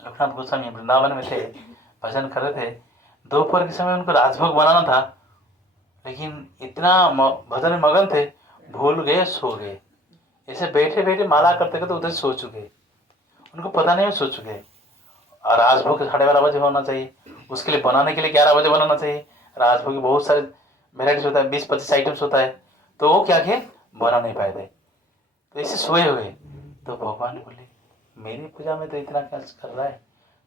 लोकनाथ गोस्वामी वृंदावन में थे, भजन कर रहे थे, दोपहर के समय उनको राजभोग बनाना था, लेकिन इतना भजन में मगन थे, भूल गए, सो गए। ऐसे बैठे बैठे माला करते करते उधर सो चुके, उनको पता नहीं, सो चुके। और राजभोग 12:30 होना चाहिए, उसके लिए बनाने के लिए 11 बनाना चाहिए। राजभोग बहुत सारे वेराइटीज होता है, 20-25 आइटम्स होता है, तो वो क्या किए, बना नहीं पाए थे, तो ऐसे सोए हुए। तो भगवान बोले मेरी पूजा में तो इतना क्या कर रहा है।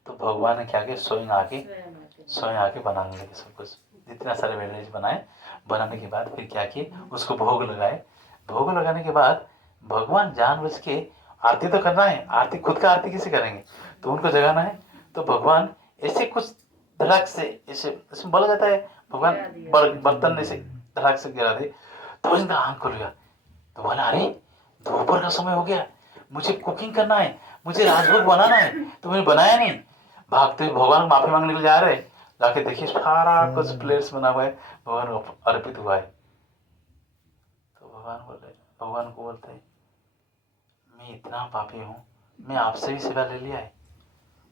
तो भगवान ने क्या किया, स्वयं आके बनाने लगे सब कुछ, जितना सारे वेराइटीज बनाए। बनाने के बाद फिर क्या किए, उसको भोग लगाए। भोग लगाने के बाद भगवान जानबूझ के, आरती तो करना है, आरती खुद का आरती कैसे करेंगे, तो उनको जगाना है। तो भगवान ऐसे कुछ धड़क से, ऐसे इसमें बोला जाता है, भगवान बर्तन ऐसे धड़क से गिरा दे, तो उनका आँख खुल गया। तो बोला अरे दोपहर का समय हो गया, मुझे कुकिंग करना है, मुझे राजभोग बनाना है, तो मैंने बनाया नहीं। भागते हुए भगवान को माफी मांगने के लिए जा रहे, जाके देखिए सारा कुछ प्लेट्स बना हुआ है, भगवान को अर्पित हुआ है। तो भगवान को बोलते हैं मैं इतना पापी हूँ, मैं आपसे भी सेवा ले लिया है,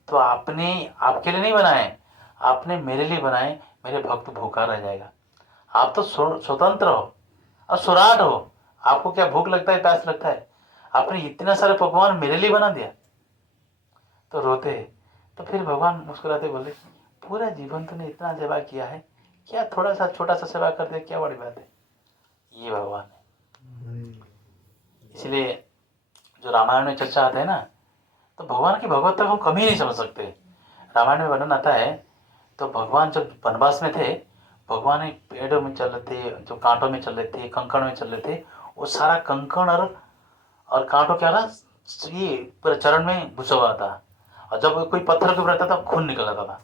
तो आपने आपके लिए नहीं बनाए, आपने मेरे लिए बनाए, मेरे भक्त भूखा रह जाएगा। आप तो स्वतंत्र हो और स्वराट हो, आपको क्या भूख लगता है, प्यास लगता है, आपने इतना सारे पकवान मेरे लिए बना दिया। तो रोते हैं। तो फिर भगवान मुस्कुराते बोले पूरा जीवन तूने इतना सेवा किया है, क्या थोड़ा सा छोटा सा सेवा कर दे, क्या बड़ी बात है। ये भगवान है। इसलिए जो रामायण में चर्चा आता है ना, तो भगवान की भगवत्ता को हम कभी नहीं समझ सकते। रामायण में वर्णन आता है, तो भगवान जब वनवास में थे, भगवान पेड़ों में चल रहे थे, जो कांटों में चल रहे थे, कंकड़ में चल रहे थे, वो सारा कंकड़ और कांटों क्या था, ये पूरे चरण में घुसा हुआ था, और जब कोई पत्थर के ऊपर रहता था खून निकल आता था।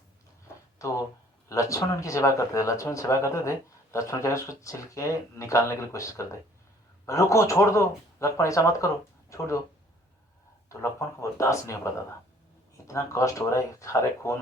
तो लक्ष्मण उनकी सेवा करते थे, लक्ष्मण सेवा करते थे, लक्ष्मण क्या उसको छिलके निकालने के लिए कोशिश करते, रुको छोड़ दो लक्ष्मण, ऐसा मत करो, छोड़ दो। तो लक्ष्मण को बर्दाश्त नहीं हो पाता था, इतना कष्ट हो रहा है, सारे खून